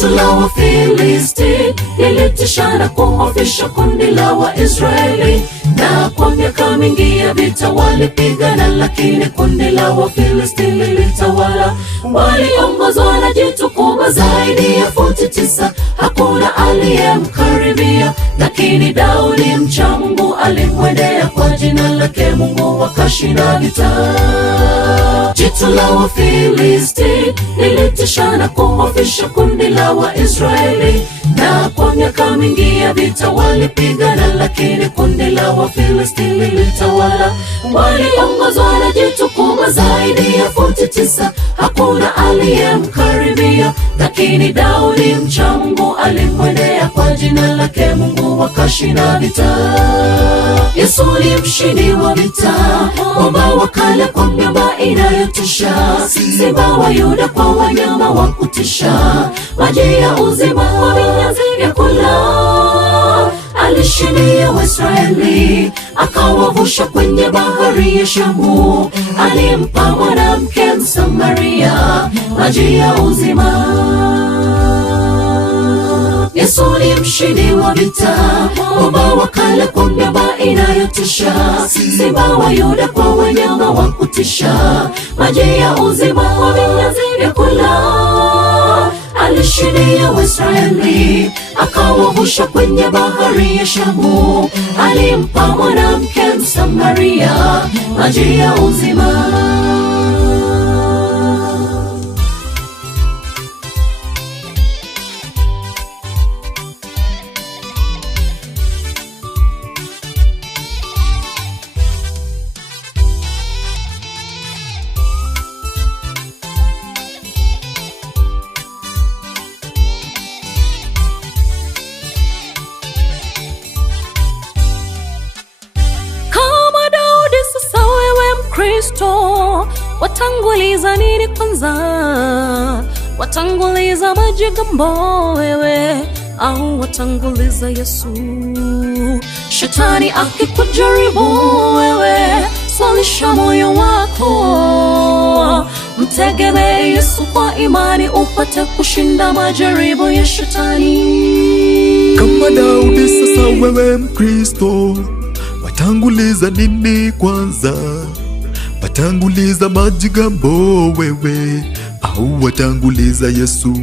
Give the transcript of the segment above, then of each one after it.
Jitu la Wafilisti lilitisha na kuhofisha kundi la Waisraeli, na kwa miaka mingi ya vita walipigana, lakini kundi la Wafilisti lilitawala. Waliongozwa na jitu kubwa zaidi ya futi 9, hakuna aliyemkaribia, lakini Daudi mcha Mungu alimwendea kwa jina lake Mungu, wakashinda vita. Jitu la Wafilisti lilitisha na kuhofisha kundi la Waisraeli, na kwa miaka mingi ya vita walipigana, lakini kundi la Wafilisti lilitawala. Waliongozwa na jitu kubwa zaidi ya futi 9, hakuna aliyemkaribia, lakini Daudi mcha Mungu alimwendea kwa jina lake Mungu, wakashinda vita. Yesu ni mshindi wa vita, mwamba wa kale kwa miamba inayotisha, simba wa Yuda kwa wanyama wa kutisha, maji ya uzima kwa vinyazi vya kula. Alishindia Waisraeli, akawavusha kwenye bahari ya Shamu, alimpa mwanamke Msamaria maji ya uzima. Yesu ni mshindi wa vita, mwamba wa kale kwa miamba inayotisha, simba wa Yuda kwa wanyama wa kutisha, maji ya uzima kwa vinyazi vya kula. Alishindia Waisraeli, akawavusha kwenye bahari ya Shamu, alimpa mwanamke Msamaria maji ya uzima. Kristo, watanguliza nini kwanza? Watanguliza majigambo wewe, au watanguliza Yesu? Shetani akikujaribu wewe, swalisha moyo wako, mtegemee Yesu kwa imani upate kushinda majaribu ya Shetani. Kama Daudi sasa wewe Mkristo, watanguliza nini kwanza? Watanguliza majigambo wewe, au watanguliza Yesu?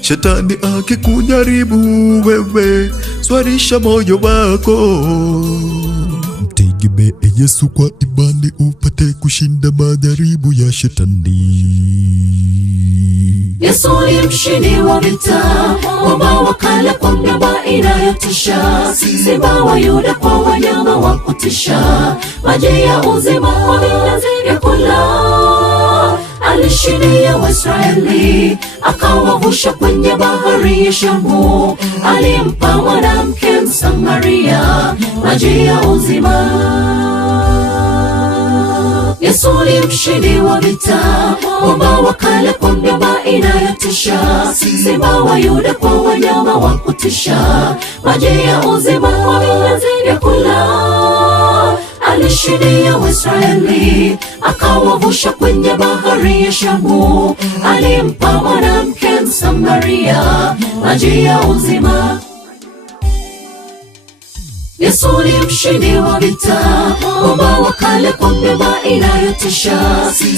Shetani akikujaribu wewe, swarisha moyo wako, mtegemee Yesu kwa imani upate kushinda majaribu ya Shetani. Yesu ni mshindi wa vita, mwamba wa kale kwa miamba inayotisha, simba wa Yuda kwa wanyama wa kutisha, maji ya uzima kwa vinyazi vya kula. Alishindia Waisraeli, akawavusha kwenye bahari ya Shamu, alimpa mwanamke Msamaria maji ya uzima. Yesu ni mshindi wa vita, mwamba wa kale kwa miamba inayotisha, simba wa Yuda kwa wanyama wa kutisha, maji ya uzima kwa vinyazi vya kula. Alishindia Waisraeli, akawavusha kwenye bahari ya Shamu, alimpa mwanamke Msamaria maji ya uzima. Yesu ni mshindi wa vita, mwamba wa kale kwa miamba inayotisha,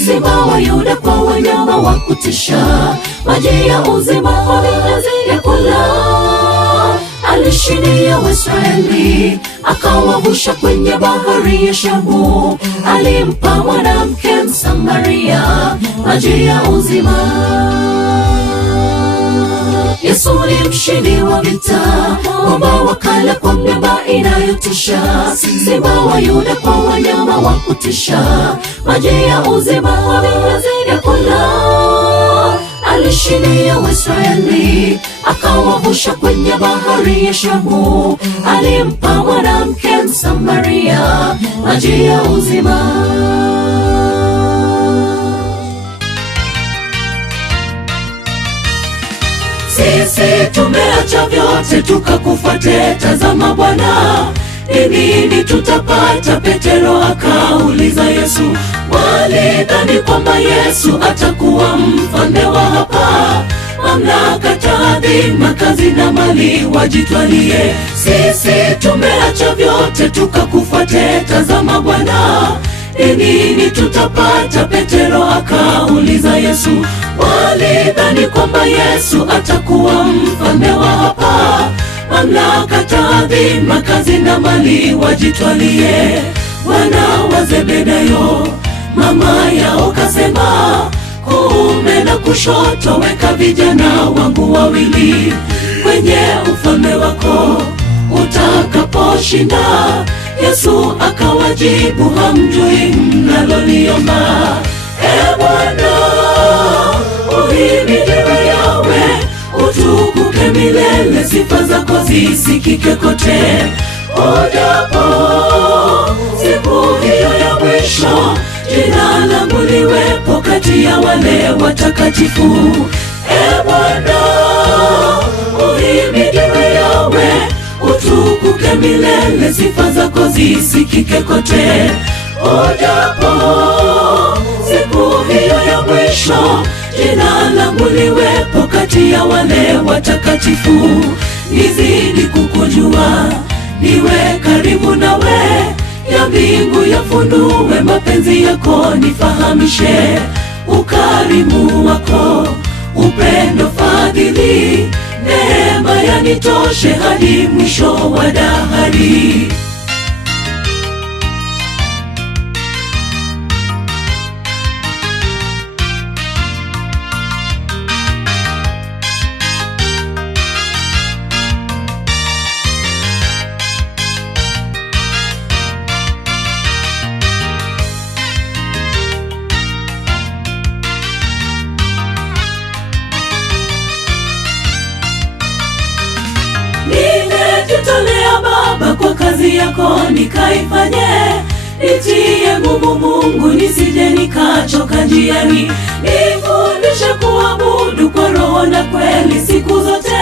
simba wa Yuda kwa wanyama wa kutisha, maji ya uzima kwa vinyazi vya kula. Alishindia Waisraeli, akawavusha kwenye bahari ya Shamu, alimpa mwanamke Msamaria maji ya uzima. Yesu ni mshindi wa vita, mwamba wa kale kwa miamba inayotisha, simba wa Yuda kwa wanyama wa kutisha, maji ya uzima kwa vinyazi vya kula. Alishindia Waisraeli, akawavusha kwenye bahari ya Shamu, alimpa mwanamke Msamaria maji ya uzima. Sisi tumeacha vyote tukakufuate, tazama Bwana, ni nini tutapata? Petero akauliza Yesu. Walidhani kwamba Yesu atakuwa mfalme wa hapa, mamlaka, taadhima, kazi na mali wajitwalie. Sisi tumeacha vyote tukakufuate. Tazama Bwana, ni nini tutapata? Petero akauliza Yesu. Walidhani kwamba Yesu atakuwa mfalme wa hapa. Mamlaka, taadhima, kazi na mali wajitwalie. Wana wa Zebedayo mama yao kasema, kuume na kushoto weka vijana wangu wawili kwenye ufalme wako utakaposhinda. Yesu akawajibu, hamjui mnaloliomba. Bwana, uhimidiwe Yawe, utukuke milele, sifa zako zisikike kote. Ujapo siku hiyo ya mwisho, jina langu liwepo kati ya wale watakatifu. Bwana, uhimidiwe Yawe, utukuke milele, sifa zako zisikike kote. Ujapo siku hiyo ya mwisho, jina langu liwepo kati ya wale watakatifu. Nizidi kukujua, niwe karibu nawe, ya mbingu yafunue mapenzi yako, nifahamishe ukarimu wako, upendo, fadhili, neema yanitoshe hadi mwisho wa dahari. Nimejitolea Baba kwa kazi yako nikaifanye. Nitie nguvu Mungu, nisije nikachoka njiani. Nifundishe kuabudu kwa roho na kweli siku zote,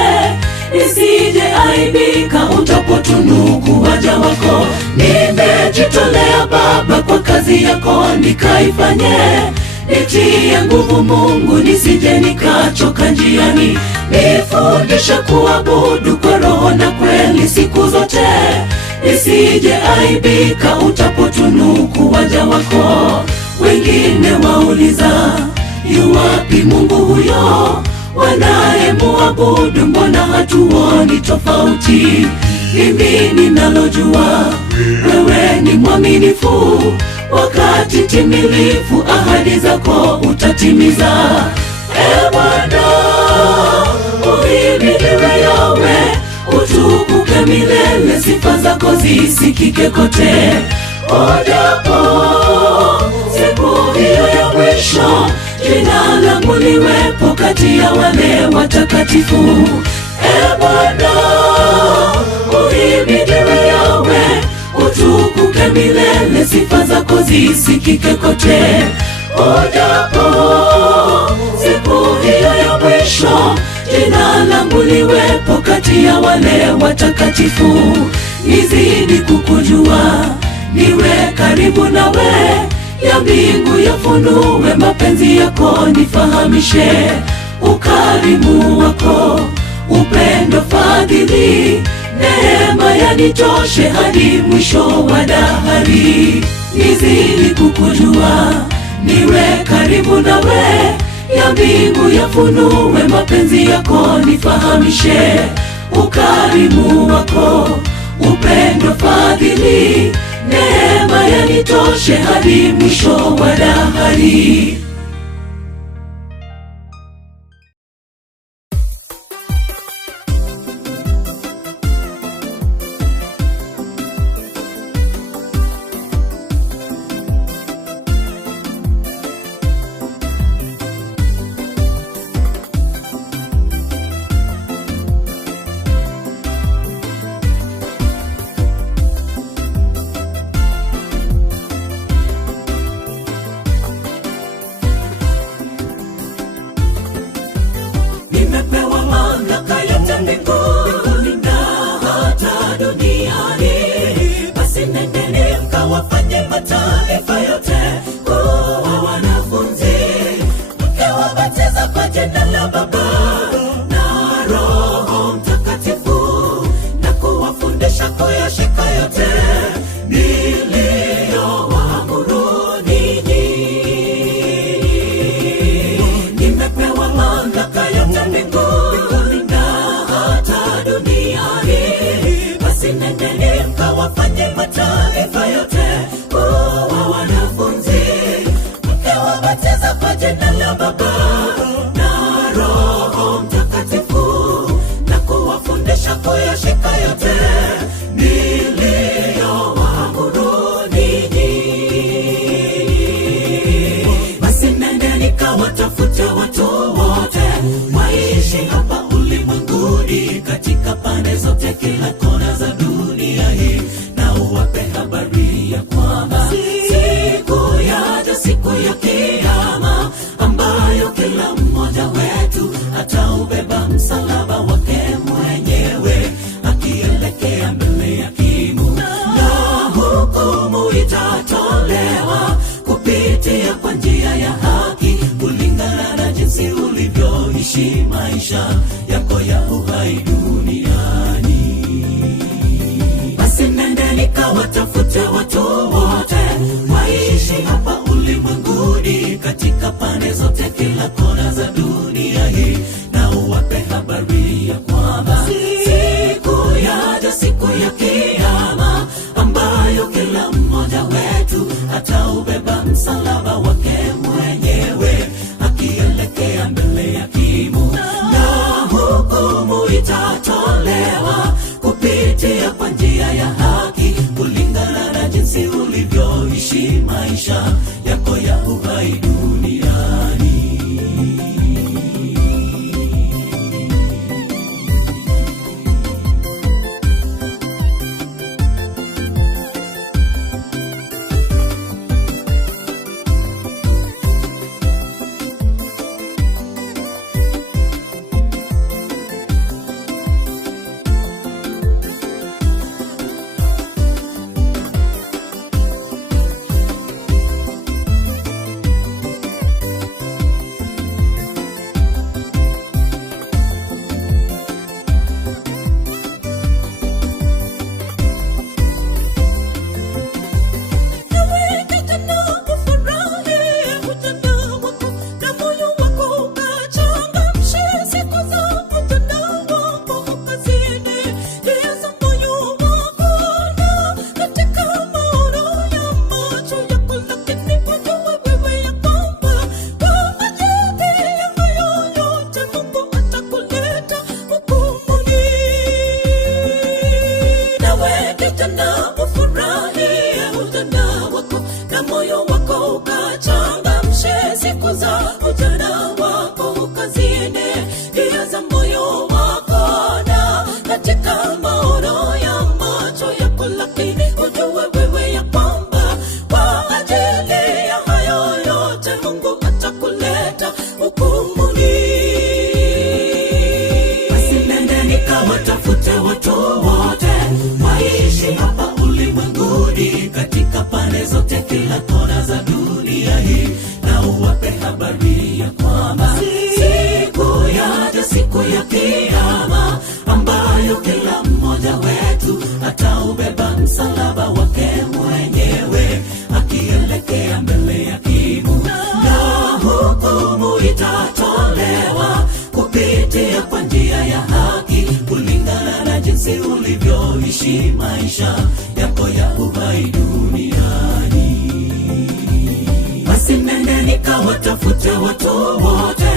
nisije aibika utapotunuku waja wako. Nimejitolea Baba kwa kazi yako nikaifanye. Nitie nguvu Mungu, nisije nikachoka njiani. Nifundishe kuabudu kwa roho na kweli siku zote, nisije aibika utapotunuku waja wako. Wengine wauliza, yu wapi Mungu huyo wanayemuabudu? Mbona hatuoni tofauti? Mimi ninalojua, wewe ni mwaminifu, wakati timilifu ahadi zako utatimiza. Bwana, uhimidiwe Yawe, utukuke milele, sifa zako zisikike kote. Ujapo siku hiyo ya mwisho, jina langu liwepo kati ya wale watakatifu. Bwana, uhimidiwe Yawe, utukuke milele, sifa zako zisikike kote. Ujapo siku hiyo ya mwisho, jina langu liwepo kati ya wale watakatifu. Nizidi kukujua, niwe karibu nawe, ya mbingu yafunue mapenzi yako, nifahamishe ukarimu wako, upendo, fadhili, neema yanitoshe hadi mwisho wa dahari. Nizidi kukujua, niwe karibu nawe, ya mbingu yafunue mapenzi yako, nifahamishe ukarimu wako, upendo, fadhili, neema yanitoshe hadi mwisho wa dahari. Nimepewa mamlaka yote mbinguni na hata duniani. Basi nendeni mkawafanye mataifa yote kuwa wanafunzi, mkiwabatiza kwa jina la Baba kuyashika yote niliyowaamuru ninyi. Nimepewa mamlaka yote mbinguni na hata duniani. Basi nendeni mkawafanye mataifa yote kuwa wanafunzi, mkiwabatiza kwa jina la Baba na Roho Mtakatifu, na kuwafundisha kuyashika yote niliyowaamuru ninyi. Basi nendeni kawatafute watu wote waishi hapa ulimwenguni, katika pande zote, kila kona za dunia hii, na uwape habari ya kwamba siku yaja, siku ya Kiyama, ambayo kila mmoja wetu ataubeba msalaba wake mwenyewe, akielekea mbele ya hakimu, na hukumu itatolewa kupitia kwa njia ya haki, kulingana na jinsi ulivyoishi maisha yako ya uhai duniani. Basi nendeni kawatafute watu wote waishi hapa ulimwenguni, katika pande zote, kila kona za dunia hii, na uwape habari ya kwamba siku yaja, siku ya Kiyama, ambayo kila mmoja wetu ataubeba msalaba wake mwenyewe, akielekea mbele ya hakimu, na hukumu itatolewa kupitia kwa njia ya haki, kulingana na jinsi ulivyoishi maisha yako ya uhai duniani. Ulivyoishi maisha yako ya uhai duniani. Basi nendeni kawatafute watu wote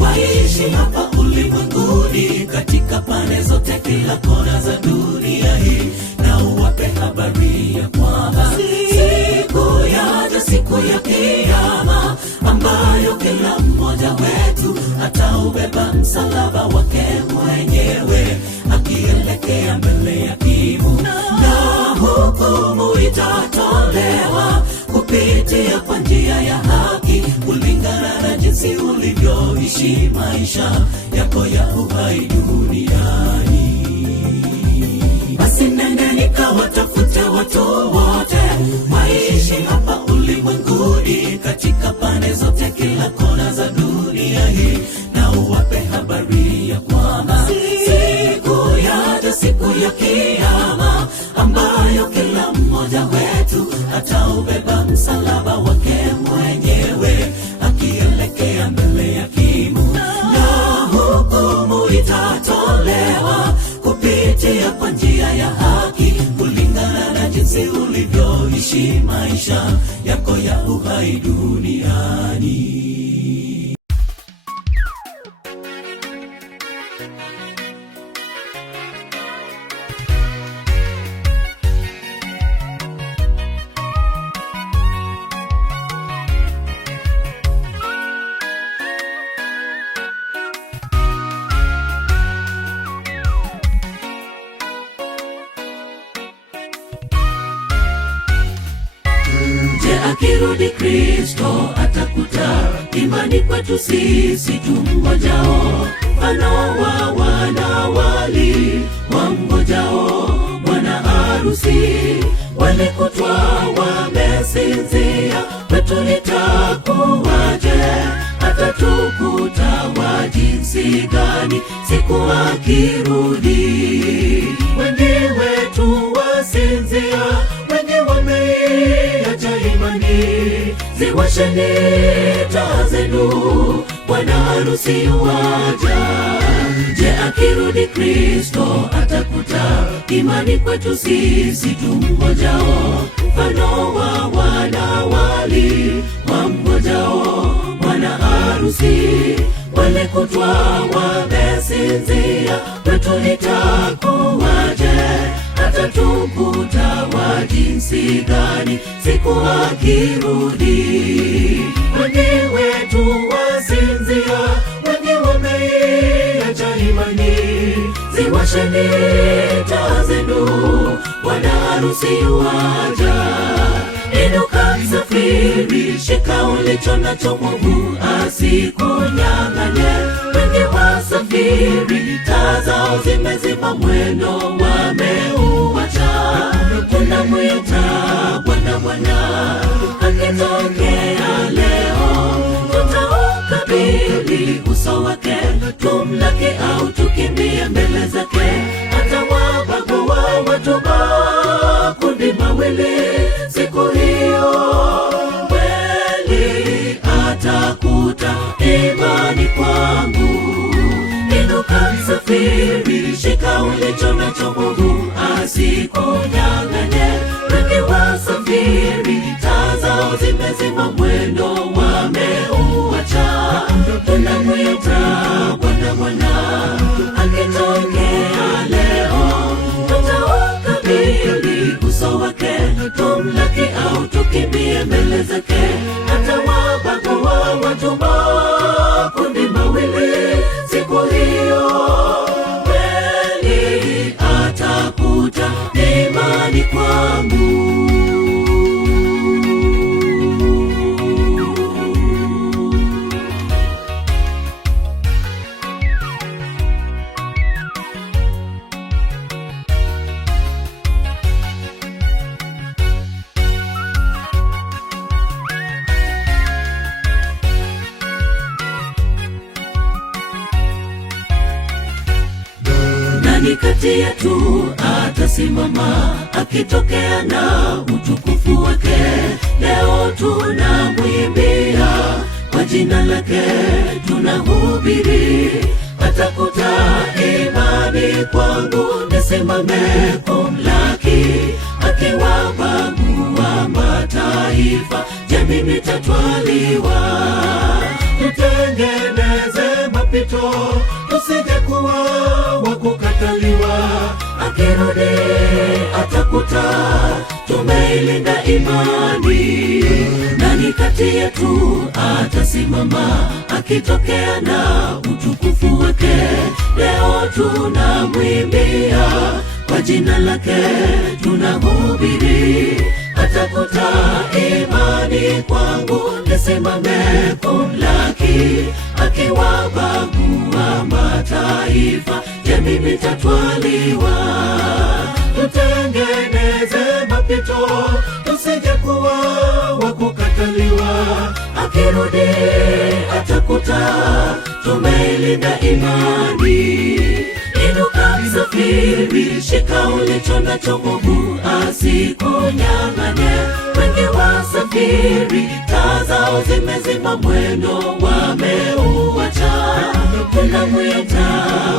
waishi hapa ulimwenguni, katika pande zote, kila kona za dunia hii, na uwape habari ya kwamba siku yaja, siku ya Kiyama, ambayo kila mmoja wetu ataubeba msalaba wake mwenyewe, akielekea mbele ya hakimu, na hukumu itatolewa kupitia kwa njia ya haki, kulingana na jinsi ulivyoishi maisha yako ya uhai duniani. Basi nendeni kawatafute watu wote waishi hapa ulimwenguni, katika pande zote, kila kona za dunia hii, na uwape habari ya kwamba siku yaja, siku ya Kiyama, ambayo ataubeba msalaba wake mwenyewe, akielekea mbele ya Kimu, na hukumu itatolewa kupitia kwa njia ya haki, kulingana na jinsi ulivyoishi maisha yako ya uhai duniani. Akirudi Kristo atakuta imani kwetu sisi tumngojao, mfano wa wanawali wamngojao bwana harusi. Walikutwa wamesinzia, kwetu itakuwaje? Atatukuta wa jinsi gani siku akirudi? Wengi wetu wasinzia, wengi wameiacha imani. Ziwasheni taa zenu, bwana harusi waja. Je, akirudi Kristo atakuta imani kwetu sisi tumngojao, mfano wa wanawali wamngojao bwana harusi? Walikutwa wamesinzia, kwetu itakuwaje? Atatukuta wa jinsi gani siku akirudi? Wengi wetu wasinzia, wengi wameiacha imani. Ziwasheni taa zenu, bwana harusi waja. Inuka msafiri, shika ulicho nacho, Mungu asikunyang'anye. Wengi wasafiri, taa zao zimezima, mwendo wameuacha. Tunamwita Bwana, Bwana akitokea leo, tutaukabili uso wake, tumlaki au tukimbie mbele zake. Atawabagua watu makundi mawili siku hiyo, kweli atakuta imani kwangu. Inuka msafiri, shika ulicho nacho, Mungu asikunyang'anye. Wengi wasafiri, taa zao zimezima, mwendo wameuacha. Tunamwita Bwana, Bwana akitokea leo, tutaukabili uso wake, tumlaki au tukimbie mbele zake. Atawabagua watu makundi mawili siku hiyo, kweli atakuta imani kwangu. Nani kati yetu atasimama akitokea na utukufu wake? Leo tunamwimbia, kwa jina lake tunahubiri. Atakuta imani kwangu, nisimame kumlaki. Akiwabagua mataifa, jamii nitatwaliwa. Tutengeneze mapito, tusije kuwa wakukataliwa. Akirudi atakuta tumeilinda imani. Nani kati yetu atasimama akitokea na utukufu wake? Leo tunamwimbia, kwa jina lake tunahubiri. Atakuta imani kwangu, nisimame kumlaki. Akiwabagua mataifa, jamii nitatwaliwa. Tutengeneze mapito, tusije kuwa wakukataliwa. Akirudi atakuta tumeilinda imani. Inuka msafiri, shika ulicho nacho, Mungu asikunyang'anye. wasafiri, taa zao zimezima, mwendo wameuacha. Tunamwita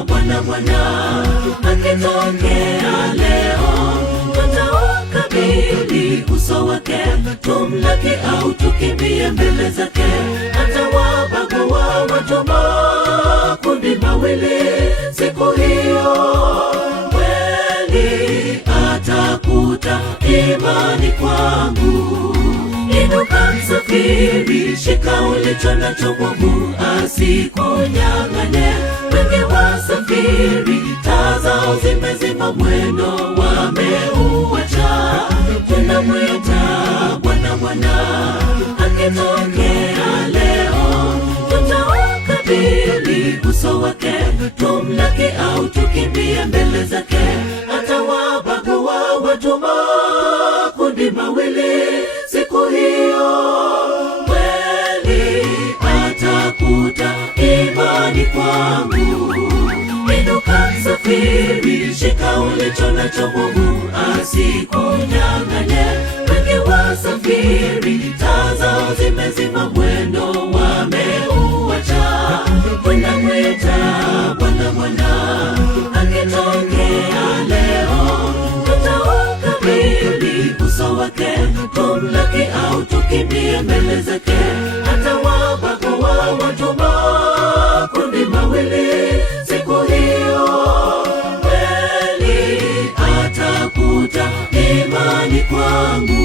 Bwana, Bwana akitokea leo, tutaukabili uso wake, tumlaki au tukimbie mbele zake. Atawabagua watu makundi mawili siku hiyo, kweli atakuta imani kwangu. Inuka msafiri, shika ulicho nacho, Mungu asikunyang'anye. Wengi wasafiri, taa zao zimezima, mwendo wameuacha. Tunamwita Bwana, Bwana akitokea leo, tutaukabili uso wake, tumlaki au tukimbie mbele zake. Atawabagua watu makundi mawili siku hiyo, kweli atakuta imani kwangu. Inuka msafiri, shika ulicho nacho, Mungu asikunyang'anye. Wengi wasafiri, taa zao zimezima, mwendo wameuacha. Tunamwita Bwana, Bwana akitokea leo, tutaukabili uso wake, tumlaki au tukimbie mbele zake. Atawabagua watu makundi mawili siku hiyo, kweli atakuta imani kwangu.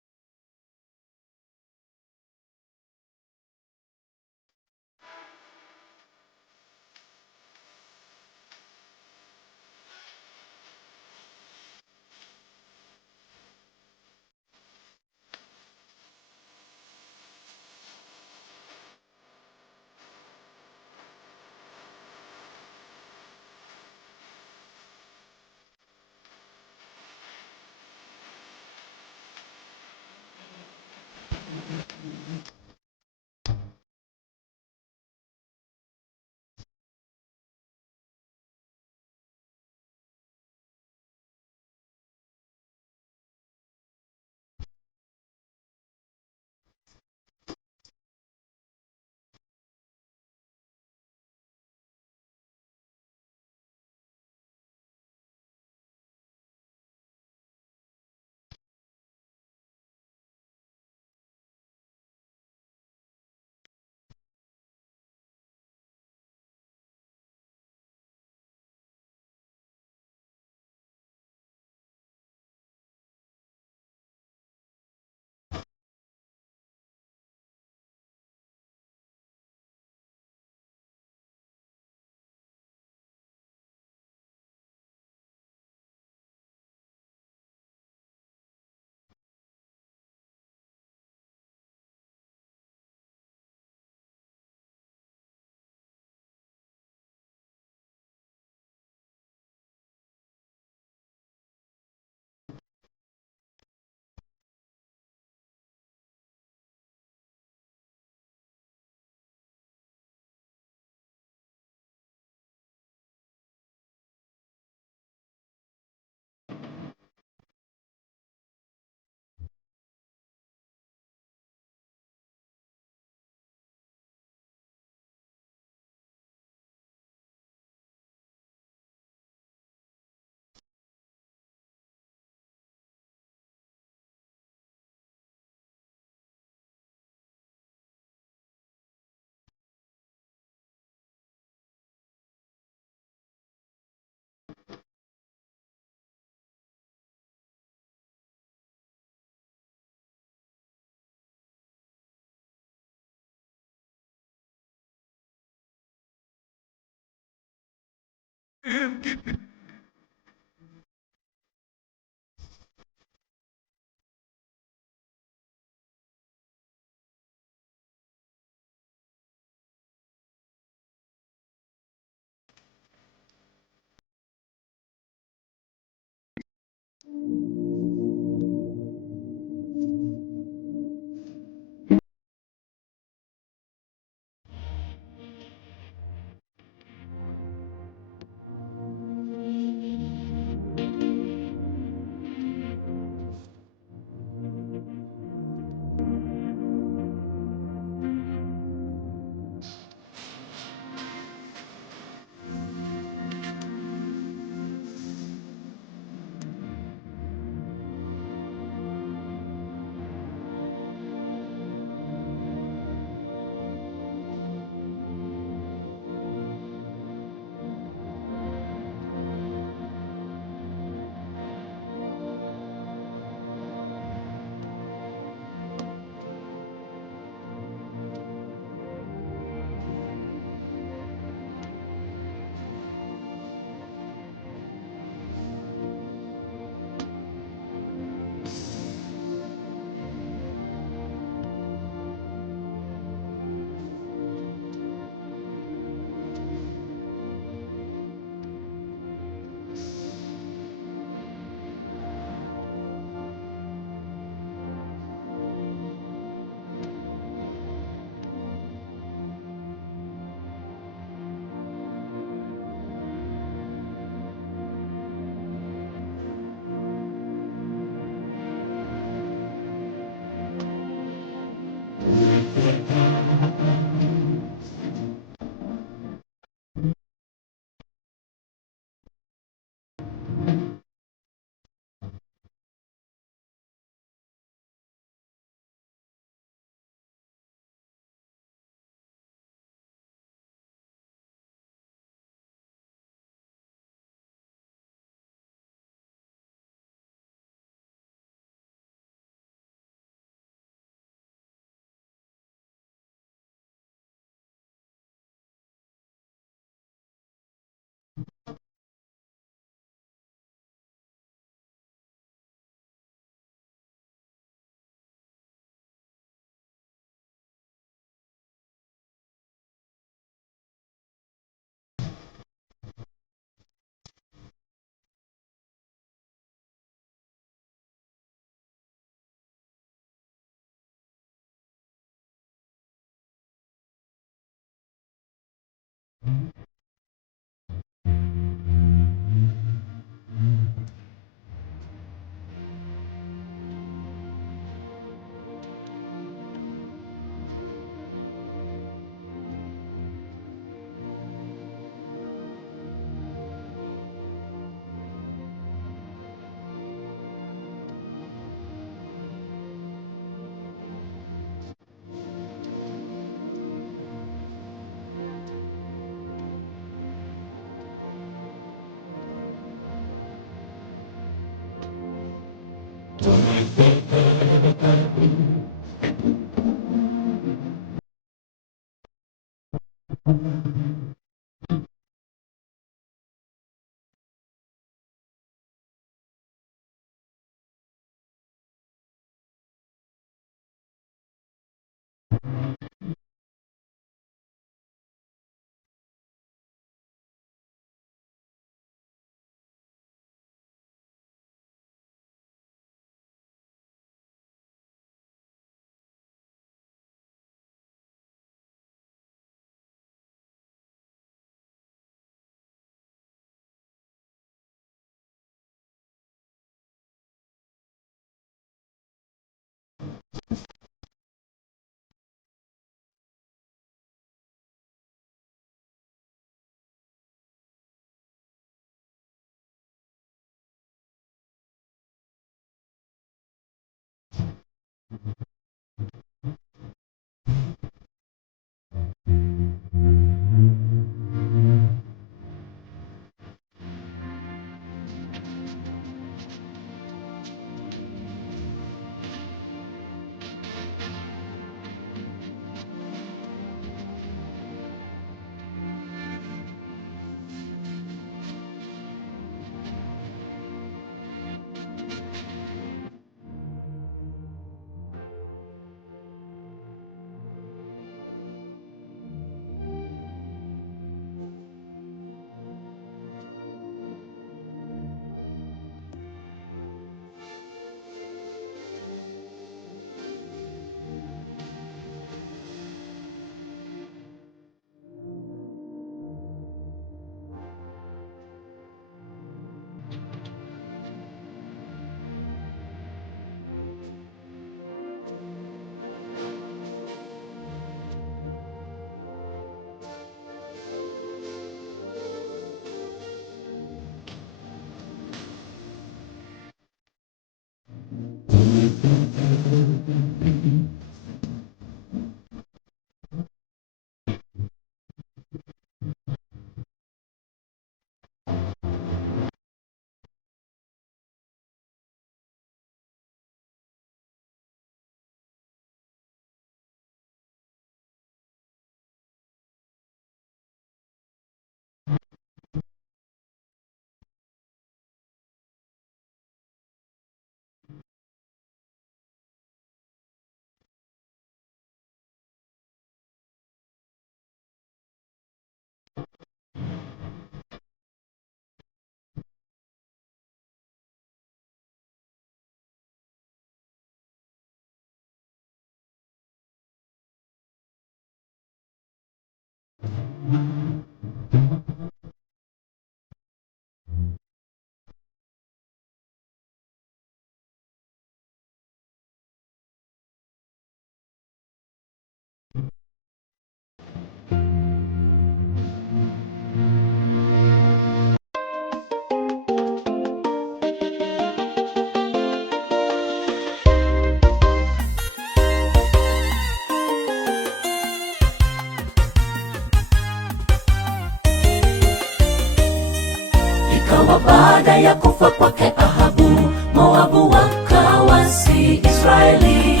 kufa kwake Ahabu, Moabu wakawasi Israeli,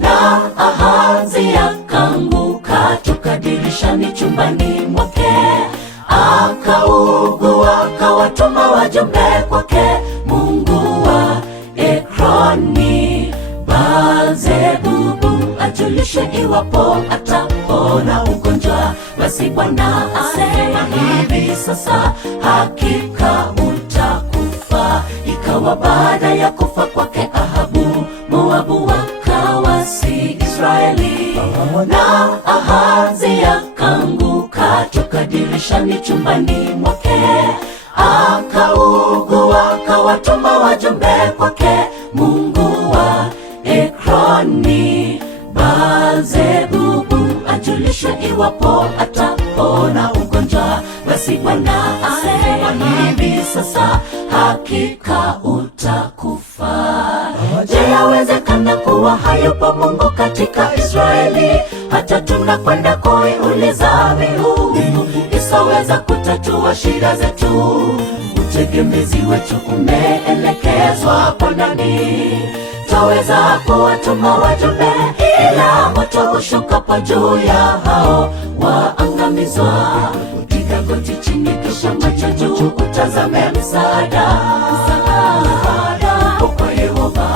na Ahazi akaanguka toka dirishani chumbani mwake, akaugua, akawatuma wajumbe kwake Mungu wa Ekroni, Baal-zebubu ajulishe iwapo atapona ugonjwa. Basi Bwana asema hivi sasa, hakika utakufa. Ikawa baada ya kufa kwake Ahabu, Moabu wakawasi Israeli, na Ahazi akaanguka toka dirishani chumbani mwake, akaugua, akawatuma wajumbe kwake Mungu wa Ekroni, Baal-zebubu ajulishe iwapo atapona ugonjwa. Basi Bwana asema hivi sasa, hakika utakufa. Je, yawezekana kuwa hayupo Mungu katika Israeli, hata tunakwenda kuiuliza miungu isoweza kutatua shida zetu? Utegemezi wetu umeelekezwa kwa nani? Twaweza kuwatuma wajumbe, ila moto hushuka juu ya hao waangamizwa. Piga goti chini, kisha macho juu, utazame msaada kwa Yehova.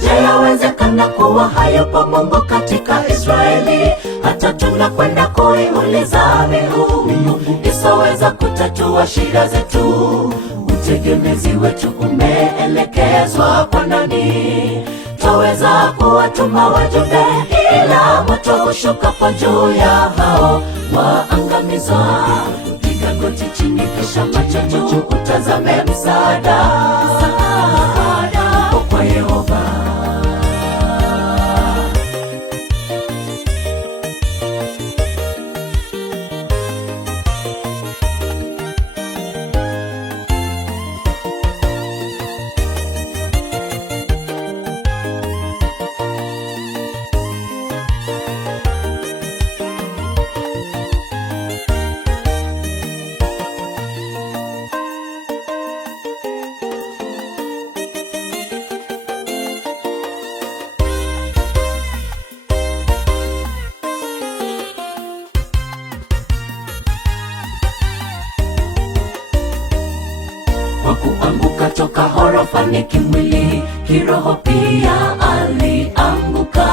Je, yawezekana kuwa hayupo Mungu katika Israeli, hata tunakwenda kuiuliza miungu isoweza kutatua shida zetu? Utegemezi wetu umeelekezwa kwa nani? Twaweza kuwatuma wajumbe, ila moto hushuka juu ya hao waangamizwa. Piga goti chini, kisha macho juu, utazame msaada kwa Yehova. Kwa kuanguka toka horofani kimwili, kiroho pia alianguka.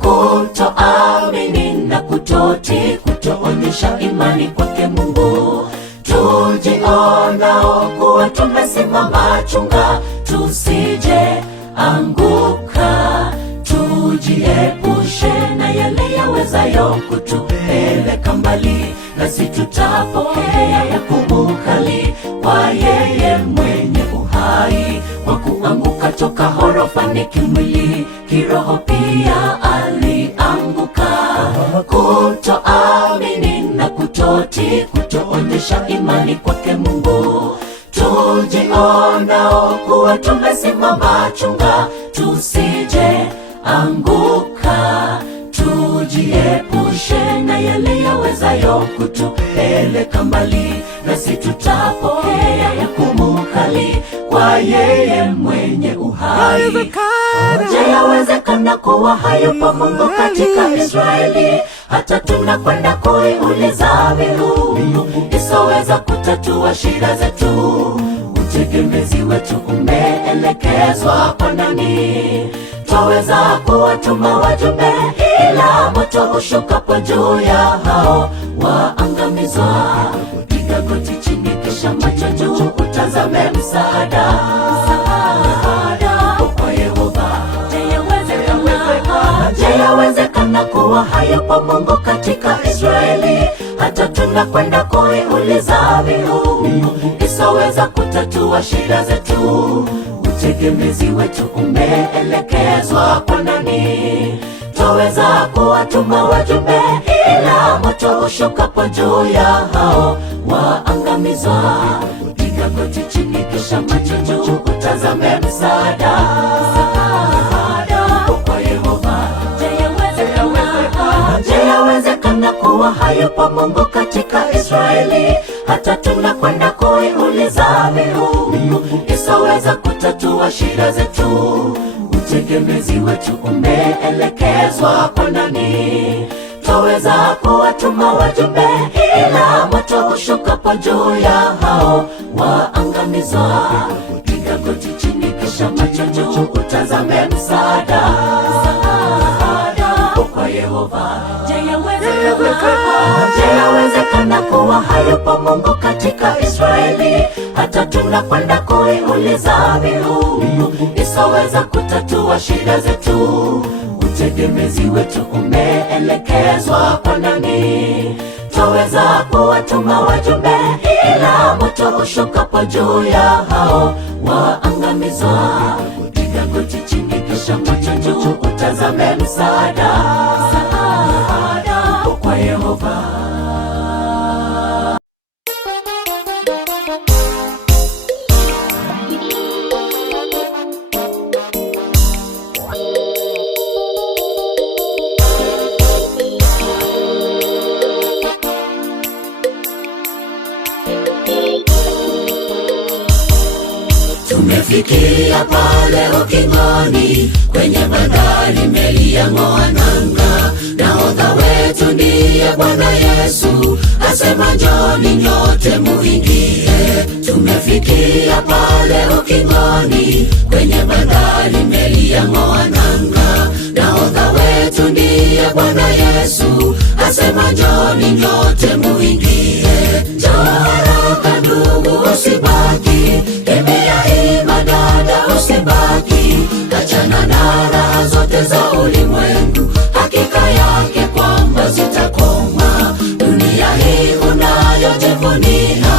Kutoamini na kutotii, kutoonyesha imani kwake Mungu. Tujionao kuwa tumesimama chunga, tusije anguka. Tujiepushe na yale yawezayo kutupeleka mbali, nasi tutapokea hukumu kali kwa yeye mwenye uhai. Kwa kuanguka toka horofani kimwili, kiroho pia alianguka. Kutoamini na kutotii, kutoonyesha imani kwake Mungu. Tujionao kuwa tumesimama chunga, tusije anguka. Tujiepushe na yale yawezayo kutupeleka mbali, nasi tutapokea hukumu kali kwa yeye mwenye uhai. Je, yawezekana kuwa hayupo Mungu katika Israeli, hata tunakwenda kuiuliza miungu isoweza kutatua shida zetu? Utegemezi wetu umeelekezwa kwa nani? Twaweza kuwatuma wajumbe, ila moto hushuka juu ya hao waangamizwa. Piga goti chini, kisha macho juu, utazame msaada kwa Yehova. Je, yawezekana kuwa hayupo Mungu katika Israeli, hata tunakwenda kuiuliza miungu isoweza kutatua shida zetu? Utegemezi wetu umeelekezwa kwa nani? Twaweza kuwatuma wajumbe, ila moto hushuka juu ya hao waangamizwa. Piga goti chini, kisha macho juu, utazame msaada kwa Yehova. Je, yawezekana kuwa hayupo Mungu katika Israeli, hata tunakwenda kuiuliza itaweza kutatua shida zetu. Utegemezi wetu umeelekezwa kwa nani? Twaweza kuwatuma wajumbe, ila moto hushukapo juu ya hao waangamizwa. Piga goti chini, kisha macho juu, utazame msaada kwa Yehova. Je, yawezekana kuwa hayupo Mungu katika Israeli? Hata tunakwenda kuiuliza miungu isoweza kutatua shida zetu. Utegemezi wetu umeelekezwa kwa nani? Twaweza kuwatuma wajumbe, ila moto hushukapo juu ya hao waangamizwa. Piga goti chini, kisha macho juu, utazame msaada kwa Yehova. Tumefikia pale ukingoni, kwenye bandari meli yang'oa nanga. Nahodha wetu ndiye Bwana Yesu, asema njoni nyote muingie. Tumefikia pale ukingoni, kwenye bandari meli yang'oa nanga. Nahodha wetu ndiye Bwana Yesu, asema njoni nyote muingie. Njoo haraka ndugu, usibaki, tembea hima dada, usibaki. Achana na raha zote za ulimwengu, hakika yake kwamba zitakoma. Dunia hii unayojivunia,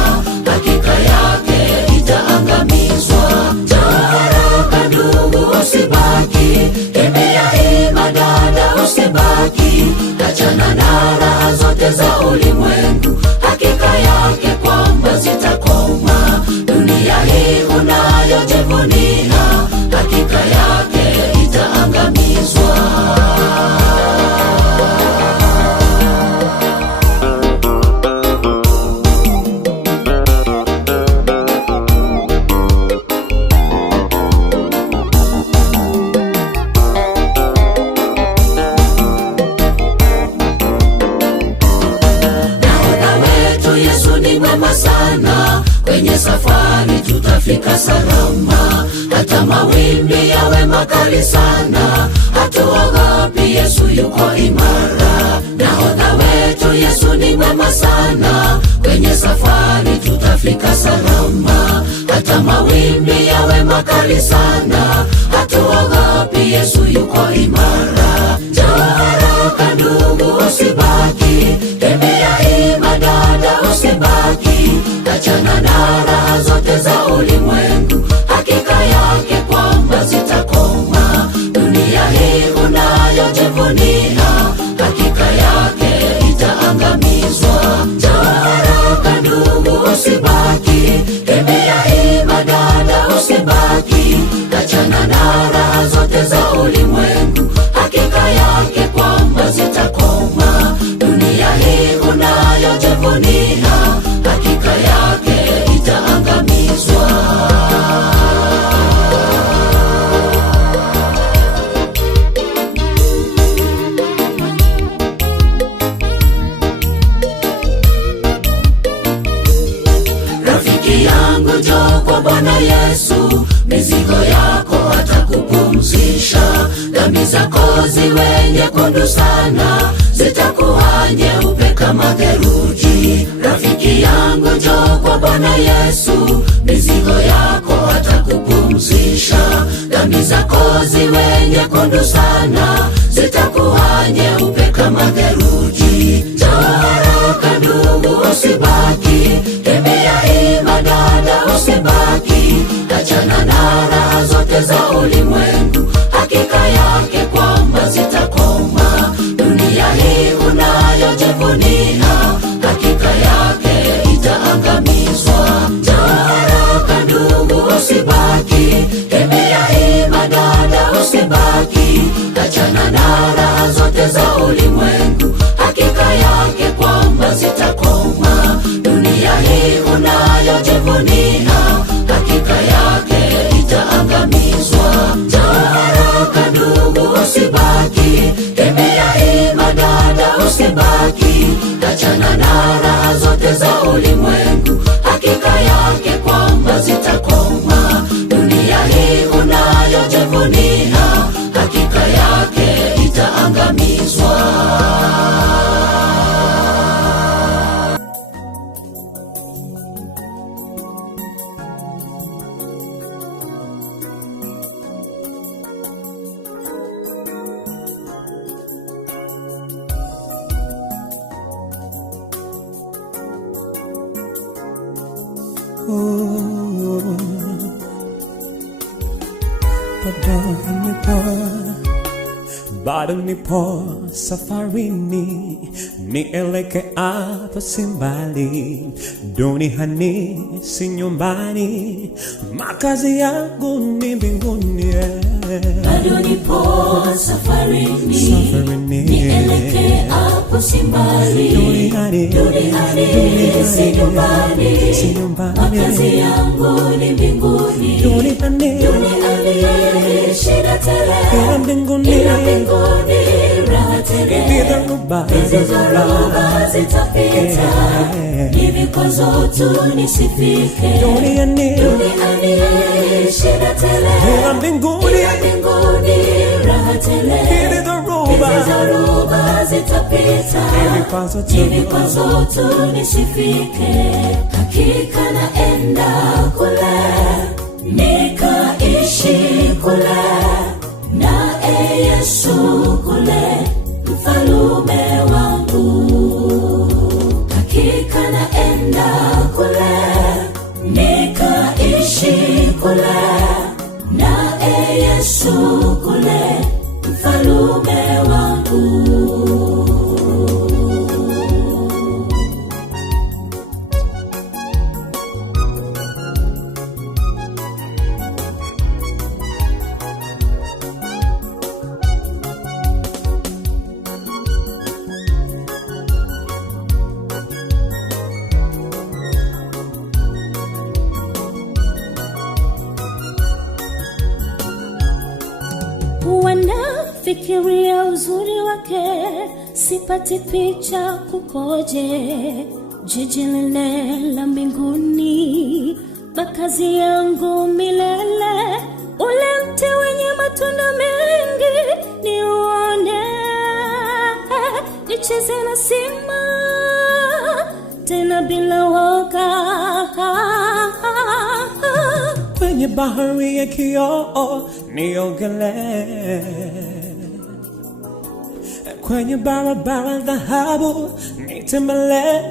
hakika yake itaangamizwa. Njoo haraka ndugu, usibaki, tembea hima dada, usibaki. Achana na raha zote za ulimwengu, hakika yake kwamba zitakoma. Dunia hii unayojivunia, hakika yake itaangamizwa. Sana kwenye safari tutafika salama, hata mawimbi yawe makali sana, hatuogopi, Yesu yuko imara. Nahodha wetu Yesu ni mwema sana, kwenye safari tutafika salama, hata mawimbi yawe makali sana, hatuogopi, Yesu yuko imara. Njoo haraka ndugu, usibaki, tembea hima dada, usibaki. Achana na raha zote za ulimwengu, hakika yake kwamba zitakoma. Dunia hii unayojivunia, hakika yake itaangamizwa. Njoo haraka ndugu, usibaki, tembea hima dada, usibaki. Achana na raha zote za ulimwengu, hakika yake kwamba zitakoma. Dunia hii unayojivunia, hakika yake itaangamizwa. Rafiki yangu, njoo kwa Bwana Yesu, mizigo yako atakupumzisha. Dhambi zako ziwe nyekundu sana, zitakuwa nyeupe kama theluji. Rafiki yangu, njoo kwa Bwana Yesu, mizigo yako atakupumzisha. Dhambi zako ziwe nyekundu sana, zitakuwa nyeupe kama theluji. Njoo haraka ndugu, usibaki, tembea hima dada, usibaki. Achana na raha zote za ulimwengu, hakika yake kwamba zitakoma. Dunia hii unayojivunia, hakika yake itaangamizwa. Njoo haraka ndugu, usibaki, tembea hima dada, usibaki. Achana na raha zote za ulimwengu, hakika yake kwamba zitakoma. Dunia hii unayojivunia, hakika yake zote za ulimwengu, hakika yake kwamba zitakoma. Dunia hii unayojivunia, hakika yake itaangamizwa. Bado nipo safarini, nieleke hapa si mbali. Duniani si nyumbani, makazi yangu ni mbinguni. Bado nipo safarini, nieleke hapa si mbali. Duniani si nyumbani, makazi yangu ni mbinguni. Duniani shida tele, ila mbinguni raha tele. Hizi dhoruba zitapita, ni vikwazo tu nisifike. Duniani shida tele, ila mbinguni raha tele. Hizi dhoruba zitapita, ni vikwazo tu nisifike. Hakika naenda kule, nikaishi kule naye Yesu kule, mfalume wangu. Hakika naenda kule, nikaishi kule naye Yesu kule, mfalume wangu. Wanafikiria uzuri wake, sipati picha kukoje. Jiji lile la mbinguni, makazi yangu milele. Ule mti wenye matunda mengi niuone, nicheze na simba tena bila woga. Kwenye bahari ya kioo niogelee, kwenye barabara dhahabu nitembelee.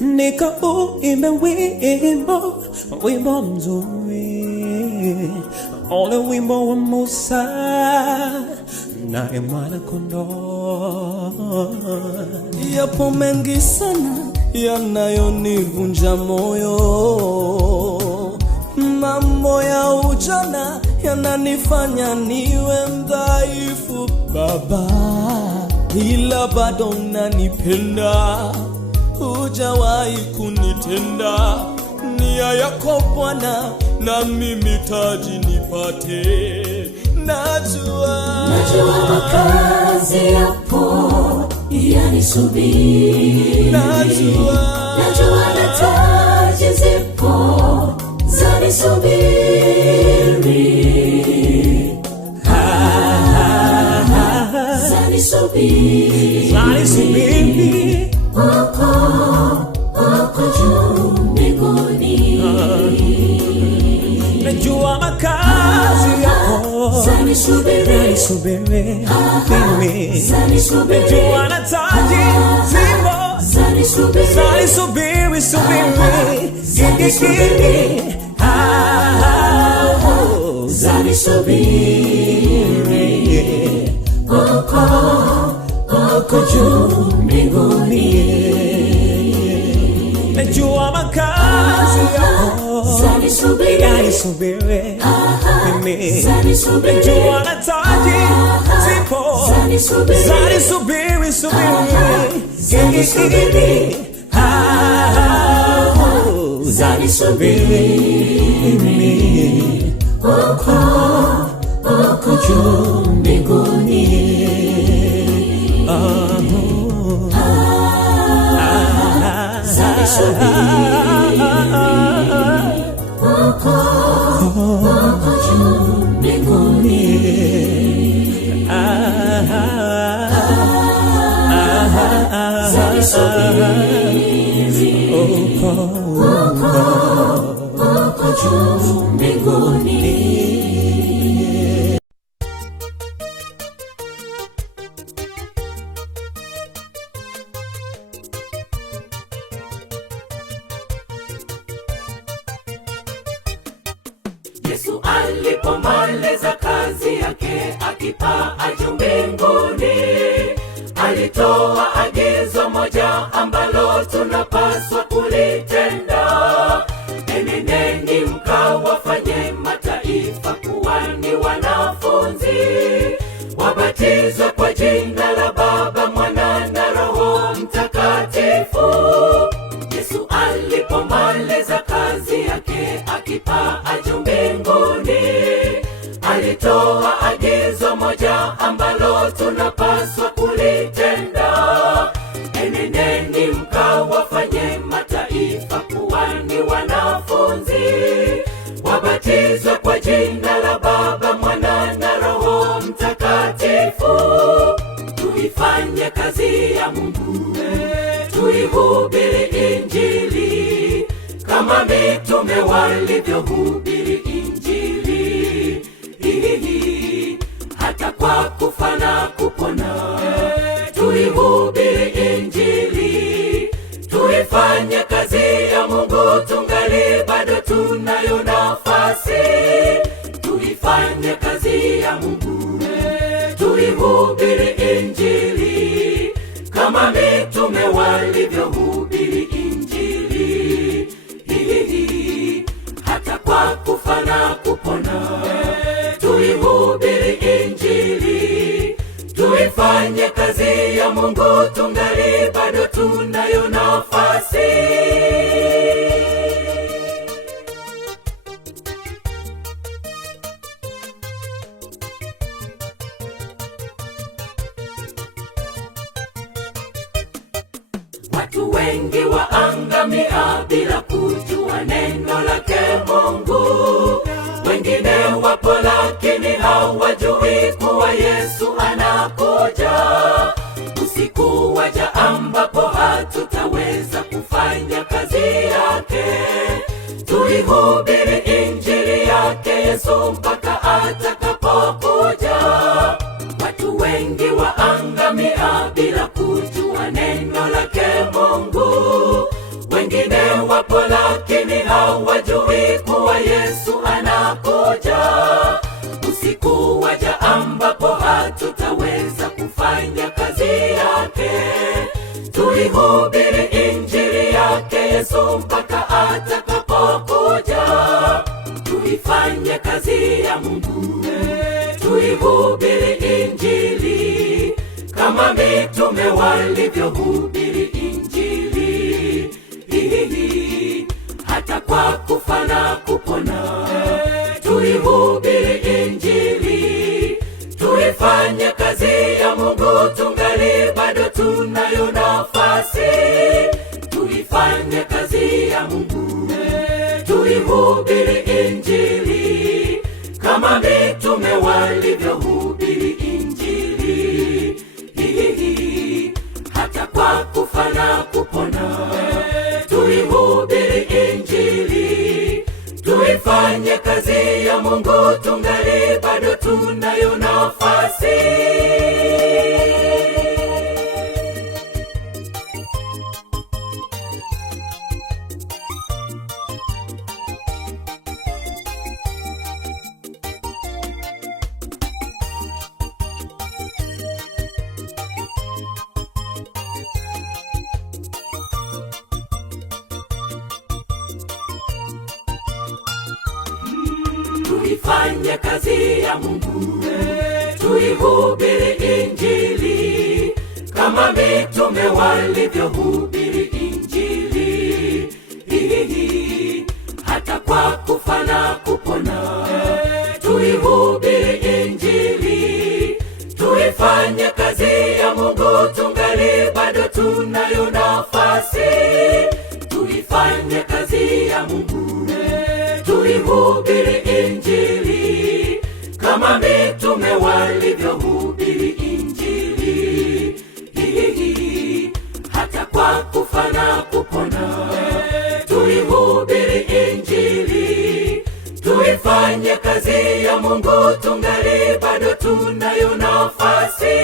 Nikauimbe wimbo mzuri, ule wimbo wa Musa naye Mwana-Kondoo. Yapo mengi sana yanayonivunja moyo, mambo ya ujana yananifanya niwe mdhaifu Baba, ila bado unanipenda, hujawahi kunitenda. Nia yako Bwana na mimi taji nipate. Najua makazi yapo yanisubiri. Najua na taji zipo zanisubiri. Zanisubiri. Uko juu mbinguni. Najua makazi yako zanisubiri. Najua na taji zipo zanisubiri. Zanisubiri. Uko juu mbinguni. Najua makazi yako zanisubiri. Najua na taji zipo zanisubiri. Zanisubiri. Uko juu mbinguni. uko juu mbinguni. Zalisubiri uko juu mbinguni. Yesu alipomaliza kazi yake akipaa juu mbinguni, alitoa agizo moja ambalo tunapaswa kulitenda: enendeni mkawafanye mataifa kuwa ni wanafunzi, wabatizwe kwa jina la Baba, Mwana na Roho Mtakatifu. Yesu alipomaliza kazi yake akipaa juu mbinguni, alitoa agizo moja ambalo tunapaswa kulitenda: enendeni mkawafanye mataifa kuwa ni wanafunzi, wabatizwe kwa jina la Baba, Mwana na Roho Mtakatifu. Tuifanye kazi ya Mungu, tuihubiri Injili kama mitume walivyohubiri Injili, hata kwa kufa na kupona. Tuihubiri Injili, tuifanye kazi ya Mungu tungali bado tunayo nafasi. Tuifanye kazi ya Mungu, tuihubiri Injili kama mitume walivyohubiri Injili, hata kwa kufa na kupona. Tuihubiri Injili, tuifanye kazi ya Mungu tungali bado tunayo nafasi. Watu wengi waangamia bila kujua neno lake Mungu. Wengine wapo lakini hawajui kuwa Yesu anakuja. Usiku waja ambapo hatutaweza kufanya kazi yake. Tuihubiri Injili yake Yesu mpaka atakapokuja. Watu wengi waangamia bila kujua neno lake Mungu. Wengine wapo lakini hawajui kuwa Yesu anakuja. Usiku waja ambapo hatutaweza kufanya kazi yake. Tuihubiri Injili yake Yesu mpaka atakapokuja. Tuifanye kazi ya Mungu, tuihubiri Injili kama mitume walivyohubiri Injili, hata kwa kufa na kupona. Tuihubiri Injili, tuifanye kazi ya Mungu tungali bado tunayo nafasi. Tuifanye kazi ya Mungu, tuihubiri Injili kama mitume walivyohubiri Injili, hata kwa kufa na kupona. Tuihubiri Injili, tuifanye kazi ya Mungu tungali bado tunayo nafasi. Tuifanye kazi ya Mungu, tuihubiri Injili kama mitume walivyohubiri Injili, hata kwa kufa na kupona. Tuihubiri Injili, tuifanye kazi ya Mungu tungali bado tunayo nafasi. kama mitume walivyohubiri Injili, hata kwa kufa na kupona. Tuihubiri Injili, tuifanye kazi ya Mungu, tungali bado tunayo nafasi.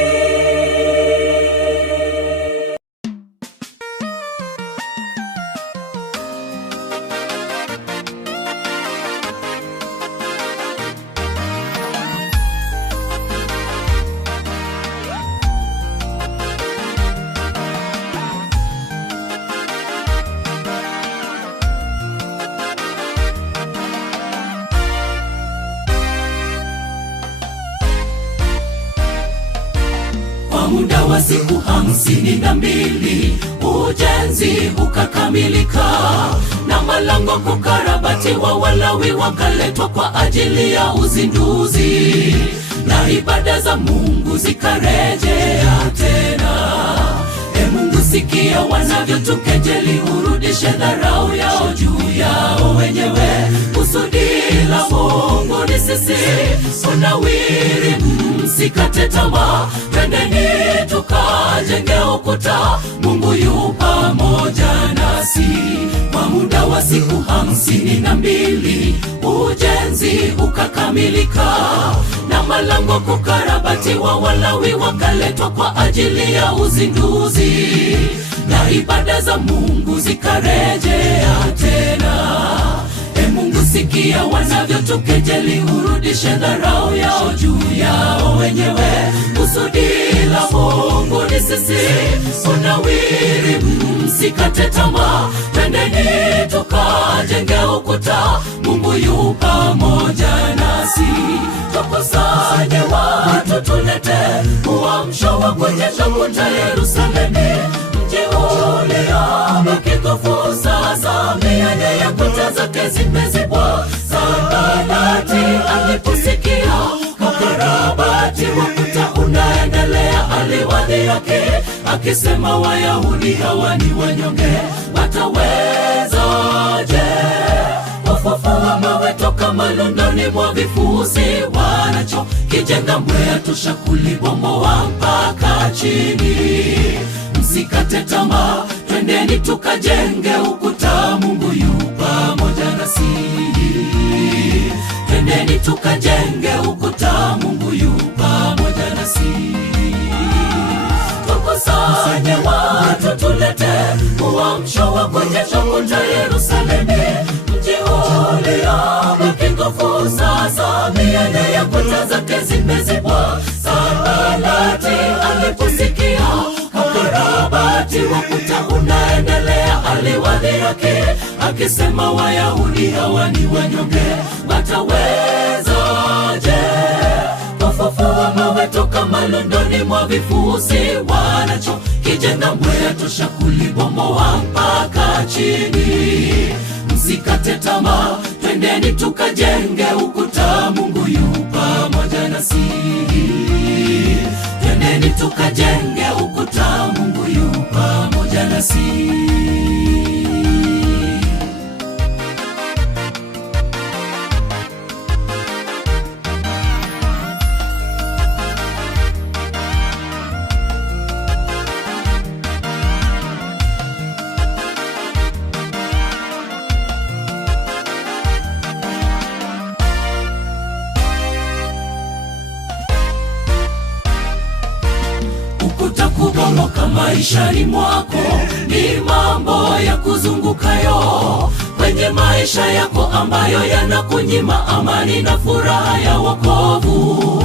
Muda wa siku 52 ujenzi ukakamilika, na malango kukarabatiwa, Walawi wakaletwa kwa ajili ya uzinduzi, na ibada za Mungu zikarejea tena. Mungu, sikia wanavyotukejeli, urudishe dharau yao juu yao wenyewe. Kusudi la Mungu ni sisi tunawiri, msikate tamaa, twendeni tukajenge ukuta, Mungu yu pamoja nasi. Kwa muda wa siku 52 ujenzi ukakamilika, na malango kukarabatiwa, Walawi wakaletwa kwa ajili ya uzinduzi, na ibada za Mungu zikarejea tena. Mungu, sikia wanavyotukejeli, urudishe dharau yao juu yao wenyewe. Kusudi la Mungu ni sisi tunawiri, msikate tamaa, twendeni tukajenge ukuta, Mungu yu pamoja nasi. Tukusanye watu, tulete uamsho wa kujenga kuta Yerusalemu, mji uliobaki kufu sasa. Mianya ya kuta zake zimezibwa. Sanbalati aliposikia ukarabati wa kuta unaendelea, aliwadhihaki akisema, Wayahudi hawa ni wanyonge, watawezaje kufufua mawe toka malundoni mwa vifusi? Wanachokijenga Mwea tosha kulibomoa mpaka chini. Msikate tamaa, twendeni tukajenge ukuta, Mungu yu pamoja nasi. Twendeni tukajenge ukuta, Mungu yu pamoja nasi. Tukusanye watu, tulete uamsho wa kujenga ukuta Yerusalemu, mji uliobaki kufu sasa. Mianya ya kuta zake zimezibwa. Sanbalati aliposikia ukarabati wa kuta unaendelea, aliwadhihaki akisema, Wayahudi hawa ni wanyonge, watawezaje kufufua mawe toka malundoni mwa vifusi? Wanachokijenga Mwea tosha kulibomoa mpaka chini. Msikate tamaa, twendeni tukajenge ukuta, Mungu yu pamoja nasi. Twendeni tukajenge ukuta, Mungu yu pamoja nasi. Kubomoka maishani mwako ni mambo ya kuzungukayo kwenye maisha yako, ambayo yanakunyima amani na furaha ya wokovu,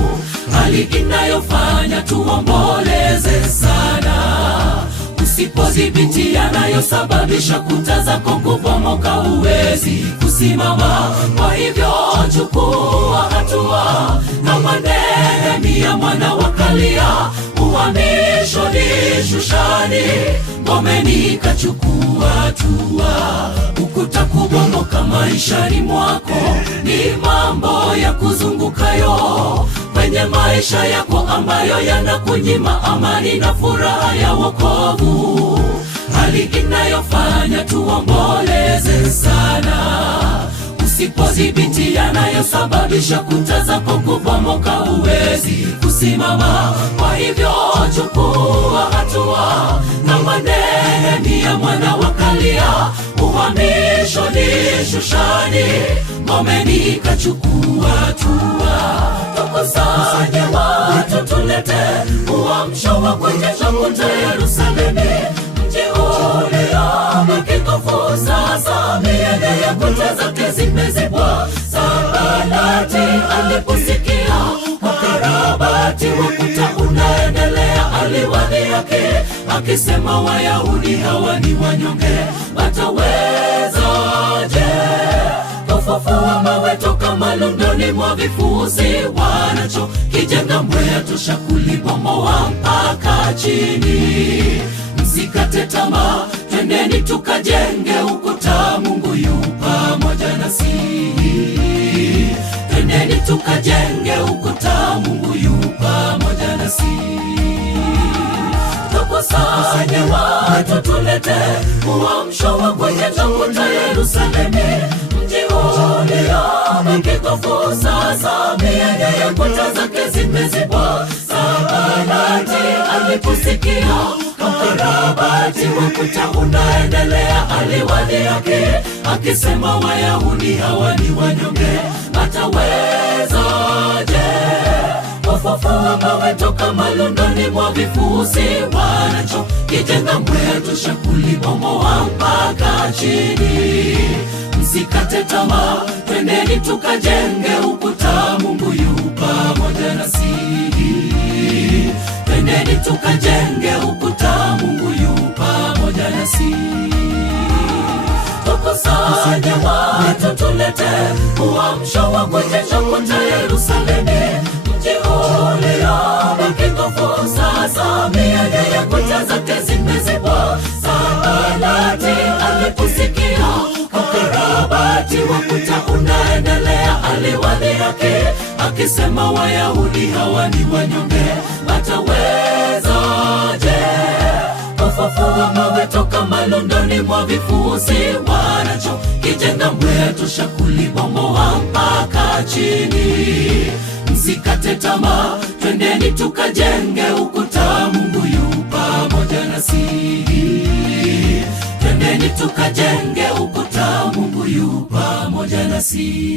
hali inayofanya tuomboleze sana. Usipodhibiti yanayosababisha kuta zako kubomoka, huwezi kusimama. Kwa hivyo chukua hatua kama Nehemia mwana wa Kalia. Uhamisho ni Shushani, ngomeni kachukua hatua. Ukuta kubomoka maishani mwako ni mambo ya kuzungukayo kwenye maisha yako, ambayo yanakunyima amani na furaha ya wokovu, hali inayofanya tuomboleze sana. usipodhibiti yanayosababisha kuta zako kubomoka, huwezi kusimama. Kwa hivyo chukua hatua kama Nehemia mwana wa Kalia. Uhamisho ni Shushani, ngomeni kachukua hatua. Tukusanye watu tulete uamsho wa kujenga kuta Yerusalemu, mji uliobaki kufua. Sasa mienge ya kuta zake zimezibwa. Sanbalati aliposikia ukarabati wa kuta unaendelea, aliwani yake akisema, Wayahudi hawa ni wanyonge, watawezaje kufufua mawe toka malundoni mwa vifusi? Wanacho kijenga mbweha tosha kulibomoa mpaka chini. Msikate tamaa, twendeni tukajenge ukuta, Mungu yu pamoja nasi. Twendeni tukajenge ukuta, Mungu yu pamoja nasi. Tukusanye watu tulete uamsho wa kujenga kuta Yerusalemu, mji uliobaki kufua. Sasa mienge ya kuta zake zimezibwa. Sanbalati aliposikia ukarabati wa kuta unaendelea, aliwani yake akisema, Wayahudi hawa ni wanyonge, watawezaje kufufua mawe toka malundoni mwa vifusi? Wanacho kijenga mbweha tosha kulibomoa mpaka chini. Msikate tamaa, twendeni tukajenge ukuta, Mungu yu pamoja nasi. Twendeni tukajenge ukuta, Mungu yu pamoja nasi. Tukusanye watu tulete uamsho wa kujenga kuta Yerusalemu, mji uliobaki kufua. Sasa mienge ya kuta zake zimezibwa. Sanbalati aliposikia ukarabati wa kuta unaendelea, aliwani yake akisema, Wayahudi hawa ni wanyonge, watawezaje kufufua mawe toka malundoni mwa vifusi? Wanacho kijenga mbweha tosha kulibomoa mpaka chini. Msikate tamaa, twendeni tukajenge ukuta, Mungu yu pamoja nasi. Twendeni tukajenge ukuta, Mungu yu pamoja nasi.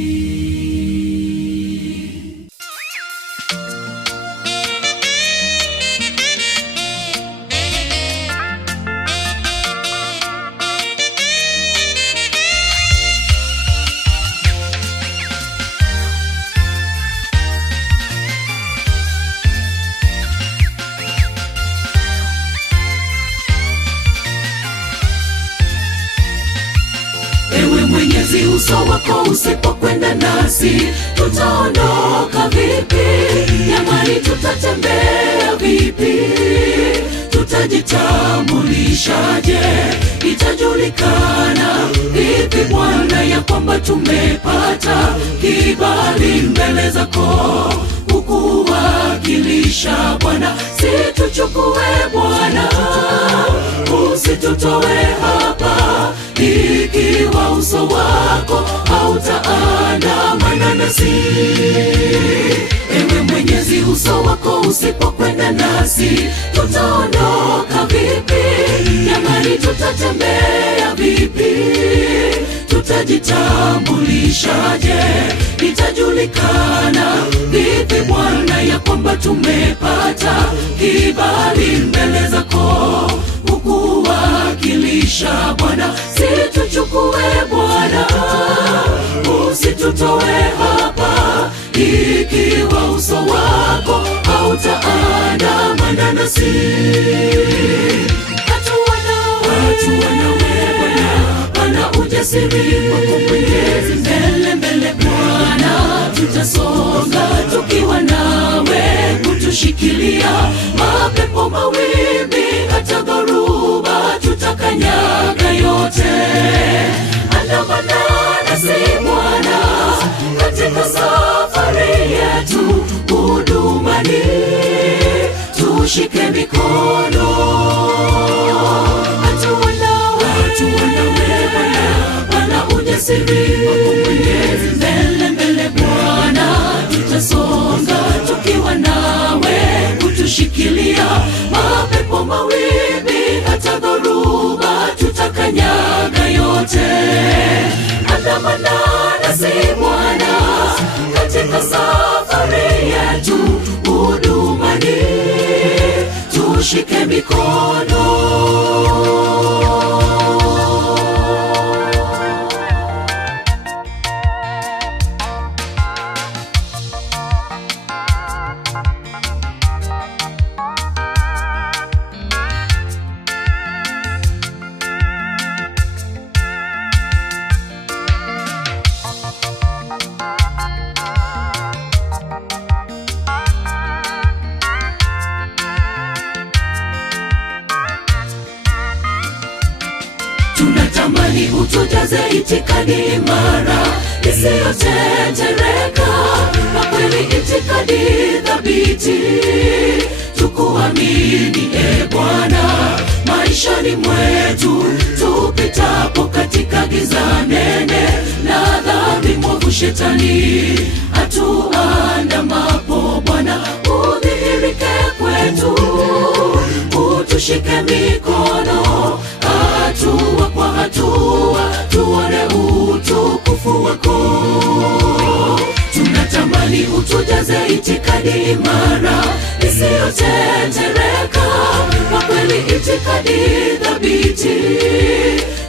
Mwenyezi, uso wako usipokwenda nasi, tutaondoka vipi? Jamani, tutatembea vipi? Tutajitambulishaje? Itajulikana vipi Bwana ya kwamba tumepata kibali mbele zako kukuwakilisha Bwana? Situchukue Bwana, usitutoe hapa ikiwa uso wako hautaandamana nasi. Ewe Mwenyezi, uso wako usipokwenda nasi, tutaondoka vipi? Jamani, tutatembea vipi? Tutajitambulishaje? Itajulikana vipi Bwana ya kwamba tumepata kibali mbele zako kukuwakilisha Bwana? Situchukue Bwana, usitutoe hapa ikiwa uso wako hautaandamana nasi. Hatuwana Bwana, Bwana ujasiri wako Mwenyezi. Mbele mbele Bwana tutasonga tukiwa nawe kutushikilia. Mapepo, mawimbi, hata dhoruba tutakanyaga yote. Andamana nasi Bwana katika safari yetu hudumani, tushike mikono. Hatuwana Bwana, Bwana ujasiri wako Mwenyezi. yote. Andamana nasi Bwana katika safari yetu hudumani, tushike mikono. Tunatamani utujaze itikadi imara isiyotetereka, kwa kweli itikadi thabiti, tukuamini Bwana maishani mwetu, tupitapo katika giza nene la dhambi mwovu shetani atuandamapo. Bwana udhihirike kwetu, utushike mikono, hatua kwa hatua tuone utukufu wako. Tunatamani utujaze itikadi imara isiyotetereka, kwa kweli itikadi thabiti,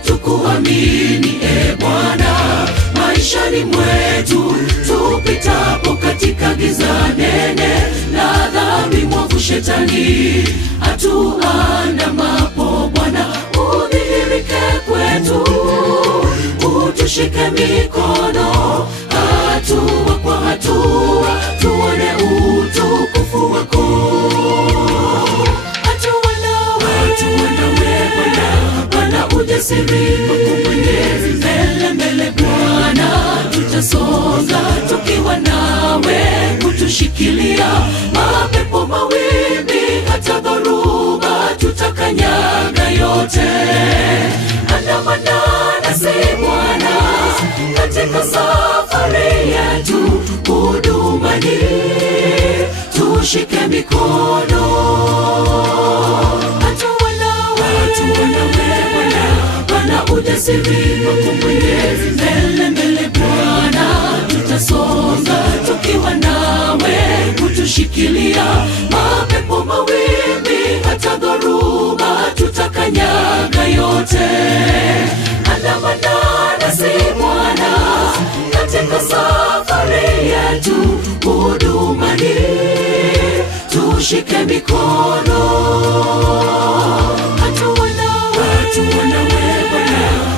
tukuamini Bwana maishani mwetu, tupitapo katika giza nene la dhambi mwovu shetani atuandamapo. Bwana udhihirike kwetu, utushike mikono, hatua kwa hatua tuone utukufu wako. Hatua nawe Bwana, ujasiri wako Mwenyezi, mbele mbele Bwana tutasonga tukiwa nawe, kutushikilia mapepo mawimbi hata dhoruba tutakanyaga yote. Andamana nasi Bwana katika safari yetu hudumani, tushike mikono. Hatua nawe Bwana, ujasiri wako Mwenyezi, mbele mbele Bwana tutasonga tukiwa nawe, kutushikilia mapepo mawimbi hata dhoruba tutakanyaga yote. Andamana nasi Bwana katika safari yetu hudumani, tushike mikono. Hatua nawe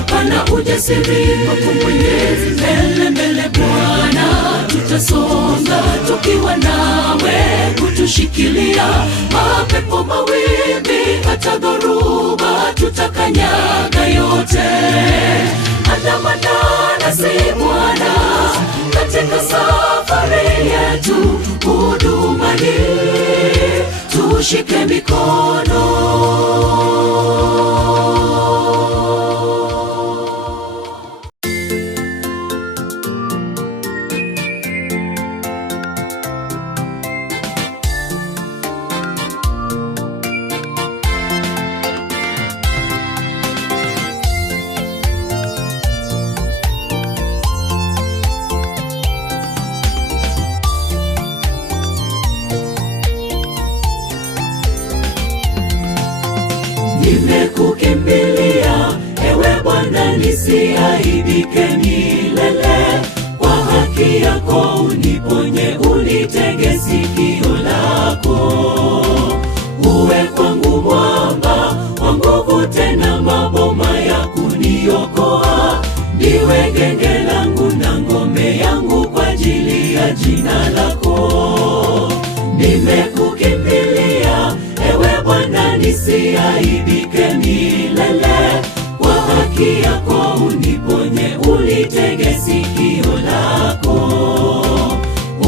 Bwana, ujasiri wako Mwenyezi, mbele mbele Bwana tutasonga tukiwa nawe, kutushikilia mapepo mawimbi hata dhoruba tutakanyaga yote. Andamana nasi Bwana katika safari yetu hudumani, tushike mikono. Nimekukimbilia ewe Bwana, nisiaibike milele, kwa haki yako uniponye, unitege sikio lako. Uwe kwangu mwamba wa nguvu, tena maboma ya kuniokoa, ndiwe genge langu na ngome yangu kwa ajili ya jina lako. Nimekukimbilia ewe Bwana, nisiaibike milele, kwa haki yako uniponye, unitege sikio lako.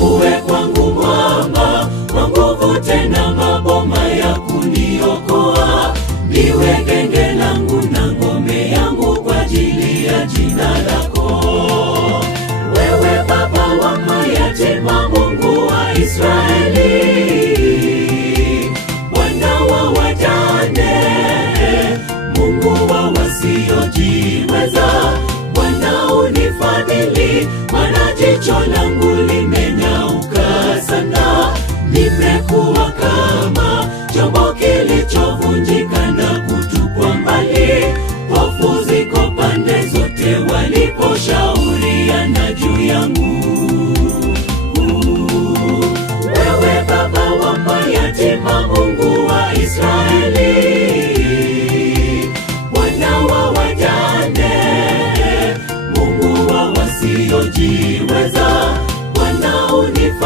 Uwe kwangu mwamba wa nguvu, tena maboma ya kuniokoa, ndiwe genge langu na ngome yangu kwa ajili ya jina lako. Wewe baba wa mayatima, Mungu wa Israeli, Bwana wa wajane, Mungu wa wasiojiweza,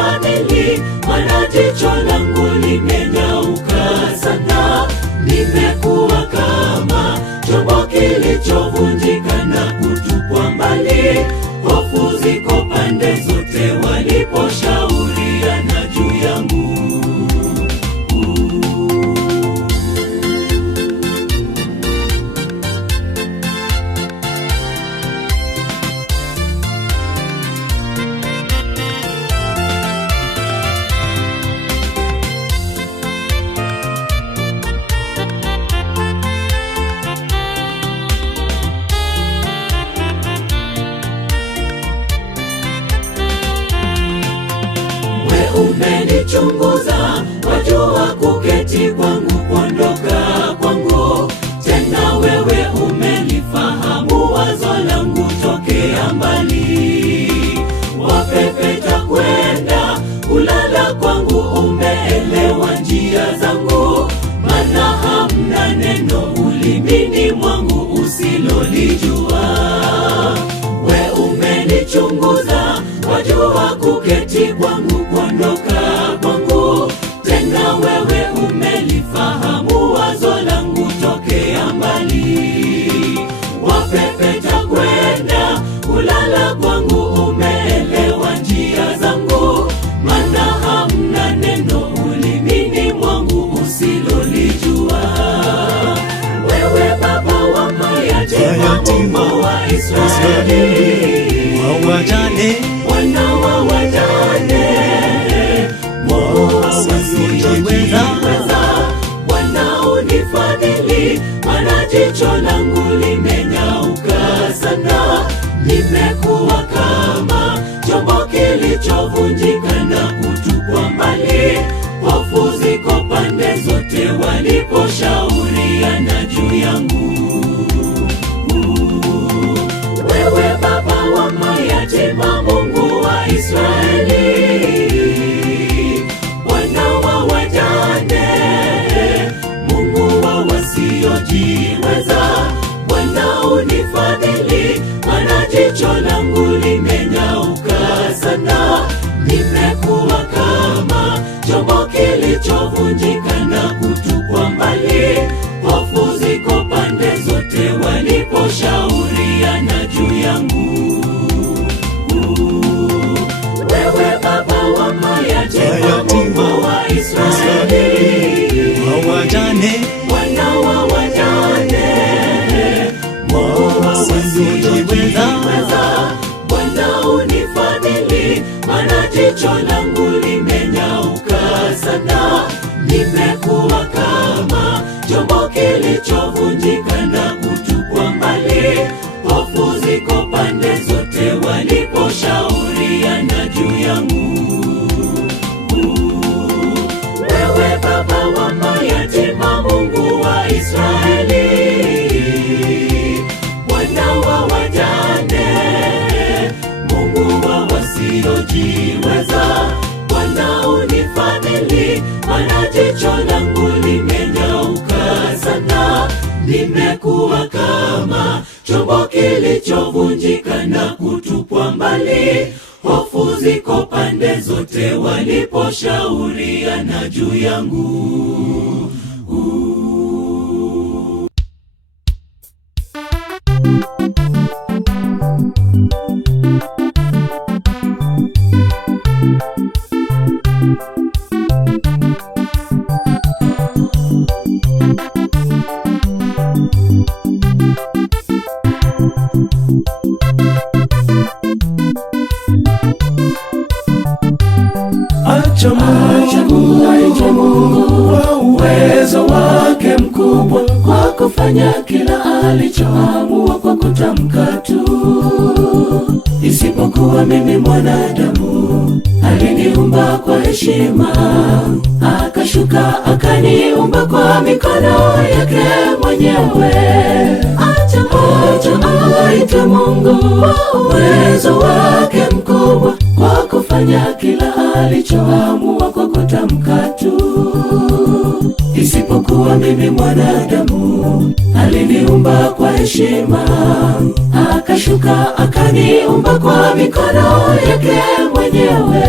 unifadhili, maana jicho langu limenyauka sana. Nimekuwa kama chombo kilichovunjika na kutupwa mbali. Hofu ziko pande zote waliposhauriana juu yangu. Umenichunguza, wajua kuketi kwangu, kuondoka kwangu. Tena wewe umelifahamu wazo langu tokea mbali. Wapepeta kwenda kulala kwangu, umeelewa njia zangu. Maana hamna neno ulimini mwangu usilolijua. We umenichunguza, wajua kuketi kwangu, kuondoka kwangu. Tena wewe umelifahamu wazo langu tokea mbali. Wapepeta kwenda kulala kwangu, umeelewa njia zangu. Maana hamna neno ulimini mwangu usilolijua. Wewe baba wa mayatima, Mungu wa Israeli, wawajane, wana wa wajane, Mungu wasiojiweza, wanaonifadhili, maana jicho langu limenyauka sana. Nimekuwa kama chombo kilichovunjika na kutupwa mbali. Hofu ziko pande zote waliposhauriana juu yangu. Wewe baba wa mayatima, Mungu wa Israeli, wana wa wajane, Mungu wa wasiojiweza, wanaonifadhili, maana jicho langu limenyauka sana. Nimekuwa kama chombo kilichovunjika na kutupwa mbali. Hofu ziko pande zote waliposhauriana juu yangu. Wewe baba wa mayatima, Mungu wa Israeli, wawajane, wana wa wajane, Mungu wa wasiojiweza, wanaonifadhili, maana jicho langu limenyauka sana. Nimekuwa kama chombo kilichovunjika na kutupwa mbali. Hofu ziko pande zote waliposhauriana juu yangu. Wewe baba wa mayatima, Mungu wa Israeli, wana wa wajane, Mungu wa wasiojiweza, wanaonifadhili, maana jicho langu limenyauka sana. Nimekuwa kama chombo kilichovunjika na kutupwa mbali. Hofu ziko pande zote waliposhauriana juu yangu. acha Mungu wa uwezo wake mkubwa, kwa kufanya kila alichoamua kwa kutamka tu. Isipokuwa mimi mwanadamu, aliniumba kwa heshima, akashuka akaniumba kwa mikono yake mwenyewe. Acha aite Mungu wa uwezo wake mkubwa, kwa kufanya kila alichoamua kwa kutamka tu. Isipokuwa mimi mwanadamu, aliniumba kwa heshima, akashuka akaniumba kwa mikono yake mwenyewe.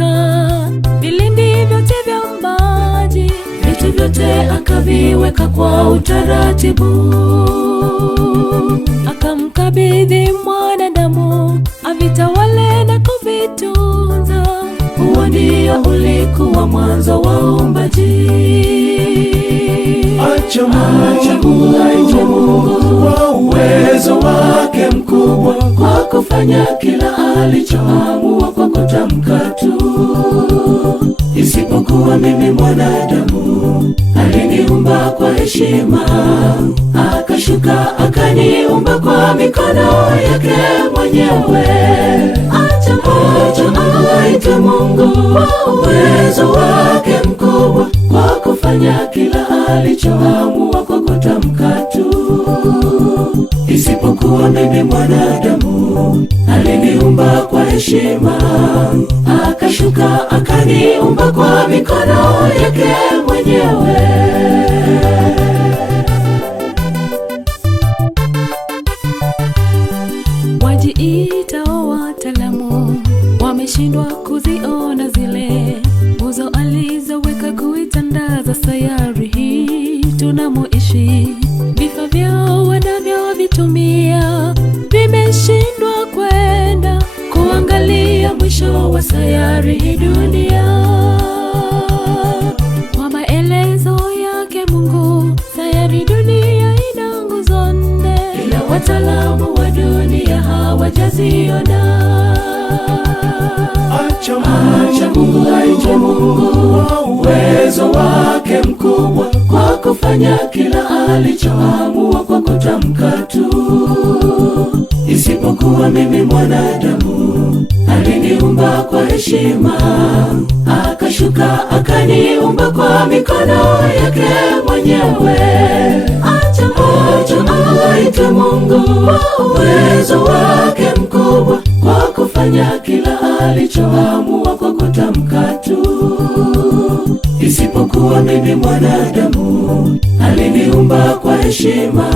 akavika vilindi vyote vya maji, vitu vyote akaviweka kwa utaratibu. Akamkabidhi mwanadamu avitawale na kuvitunza. Huo ndio ulikuwa mwanzo wa uumbaji. Acha Mungu aitwe Mungu kwa uwezo wake mkubwa, kwa kufanya kila alichoamua kwa kutamka tu. Isipokuwa mimi mwanadamu, aliniumba kwa heshima, akashuka akaniumba kwa mikono yake mwenyewe. Acha Mungu aitwe Mungu kwa uwezo wake mkubwa, kwa kufanya kila alichoamua kwa kutamka tu. Isipokuwa mimi mwanadamu, aliniumba kwa heshima, akashuka akaniumba kwa mikono yake mwenyewe. Wajiitao wataalamu wameshindwa kuziona zile nguzo alizoweka kuitandaza sayari hii tunamoishi. Vifaa vyao wanavyovitumia vimeshindwa kwenda kuangalia mwisho wa sayari hii dunia. Kwa maelezo yake Mungu, sayari dunia ina nguzo nne, ila wataalamu wa dunia hawajaziona. Acha Mungu aitwe Mungu kwa uwezo wake mkubwa, kwa kufanya kila alichoamua kwa kutamka tu. Isipokuwa mimi mwanadamu, aliniumba kwa heshima, akashuka akaniumba kwa mikono yake mwenyewe. Acha Mungu aitwe Mungu kwa uwezo wake mkubwa, kwa kufanya kila alichoamua kwa kutamka tu. Isipokuwa mimi mwanadamu, aliniumba kwa heshima,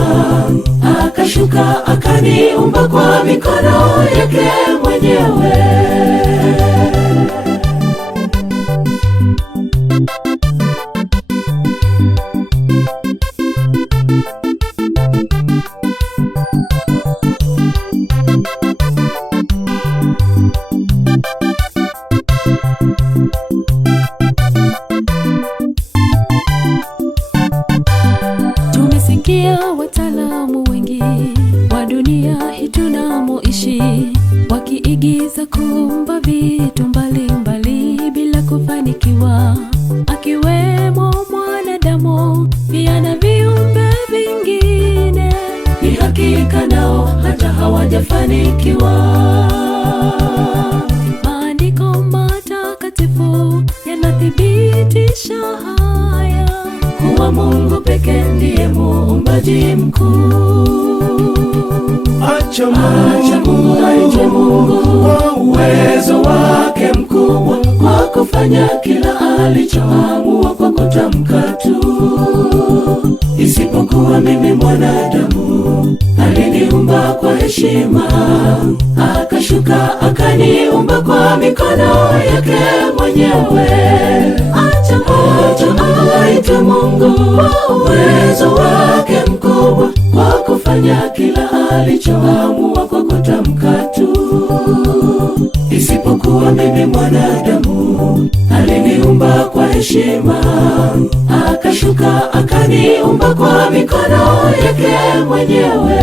akashuka akaniumba kwa mikono yake mwenyewe. Tumesikia wataalamu wengi wa dunia hii tunamoishi wakiigiza kuumba vitu mbalimbali bila kufanikiwa, akiwemo mwanadamu pia na viumbe vingine. Ni hakika nao hata hawajafanikiwa. Maandiko matakatifu yanathibitisha haya, kuwa Mungu pekee ndiye muumbaji mkuu. Acha Mungu aitwe Mungu kwa uwezo wake mkubwa, kwa kufanya kila alichoamua kwa kutamka tu. Isipokuwa mimi mwanadamu, aliniumba kwa heshima, akashuka akaniumba kwa mikono yake mwenyewe. Acha Mungu aitwe Mungu kwa uwezo wake mkubwa, kwa kufanya kila alichoamua kwa kutamka tu. Isipokuwa mimi mwanadamu, aliniumba kwa heshima, akashuka akaniumba kwa mikono yake mwenyewe.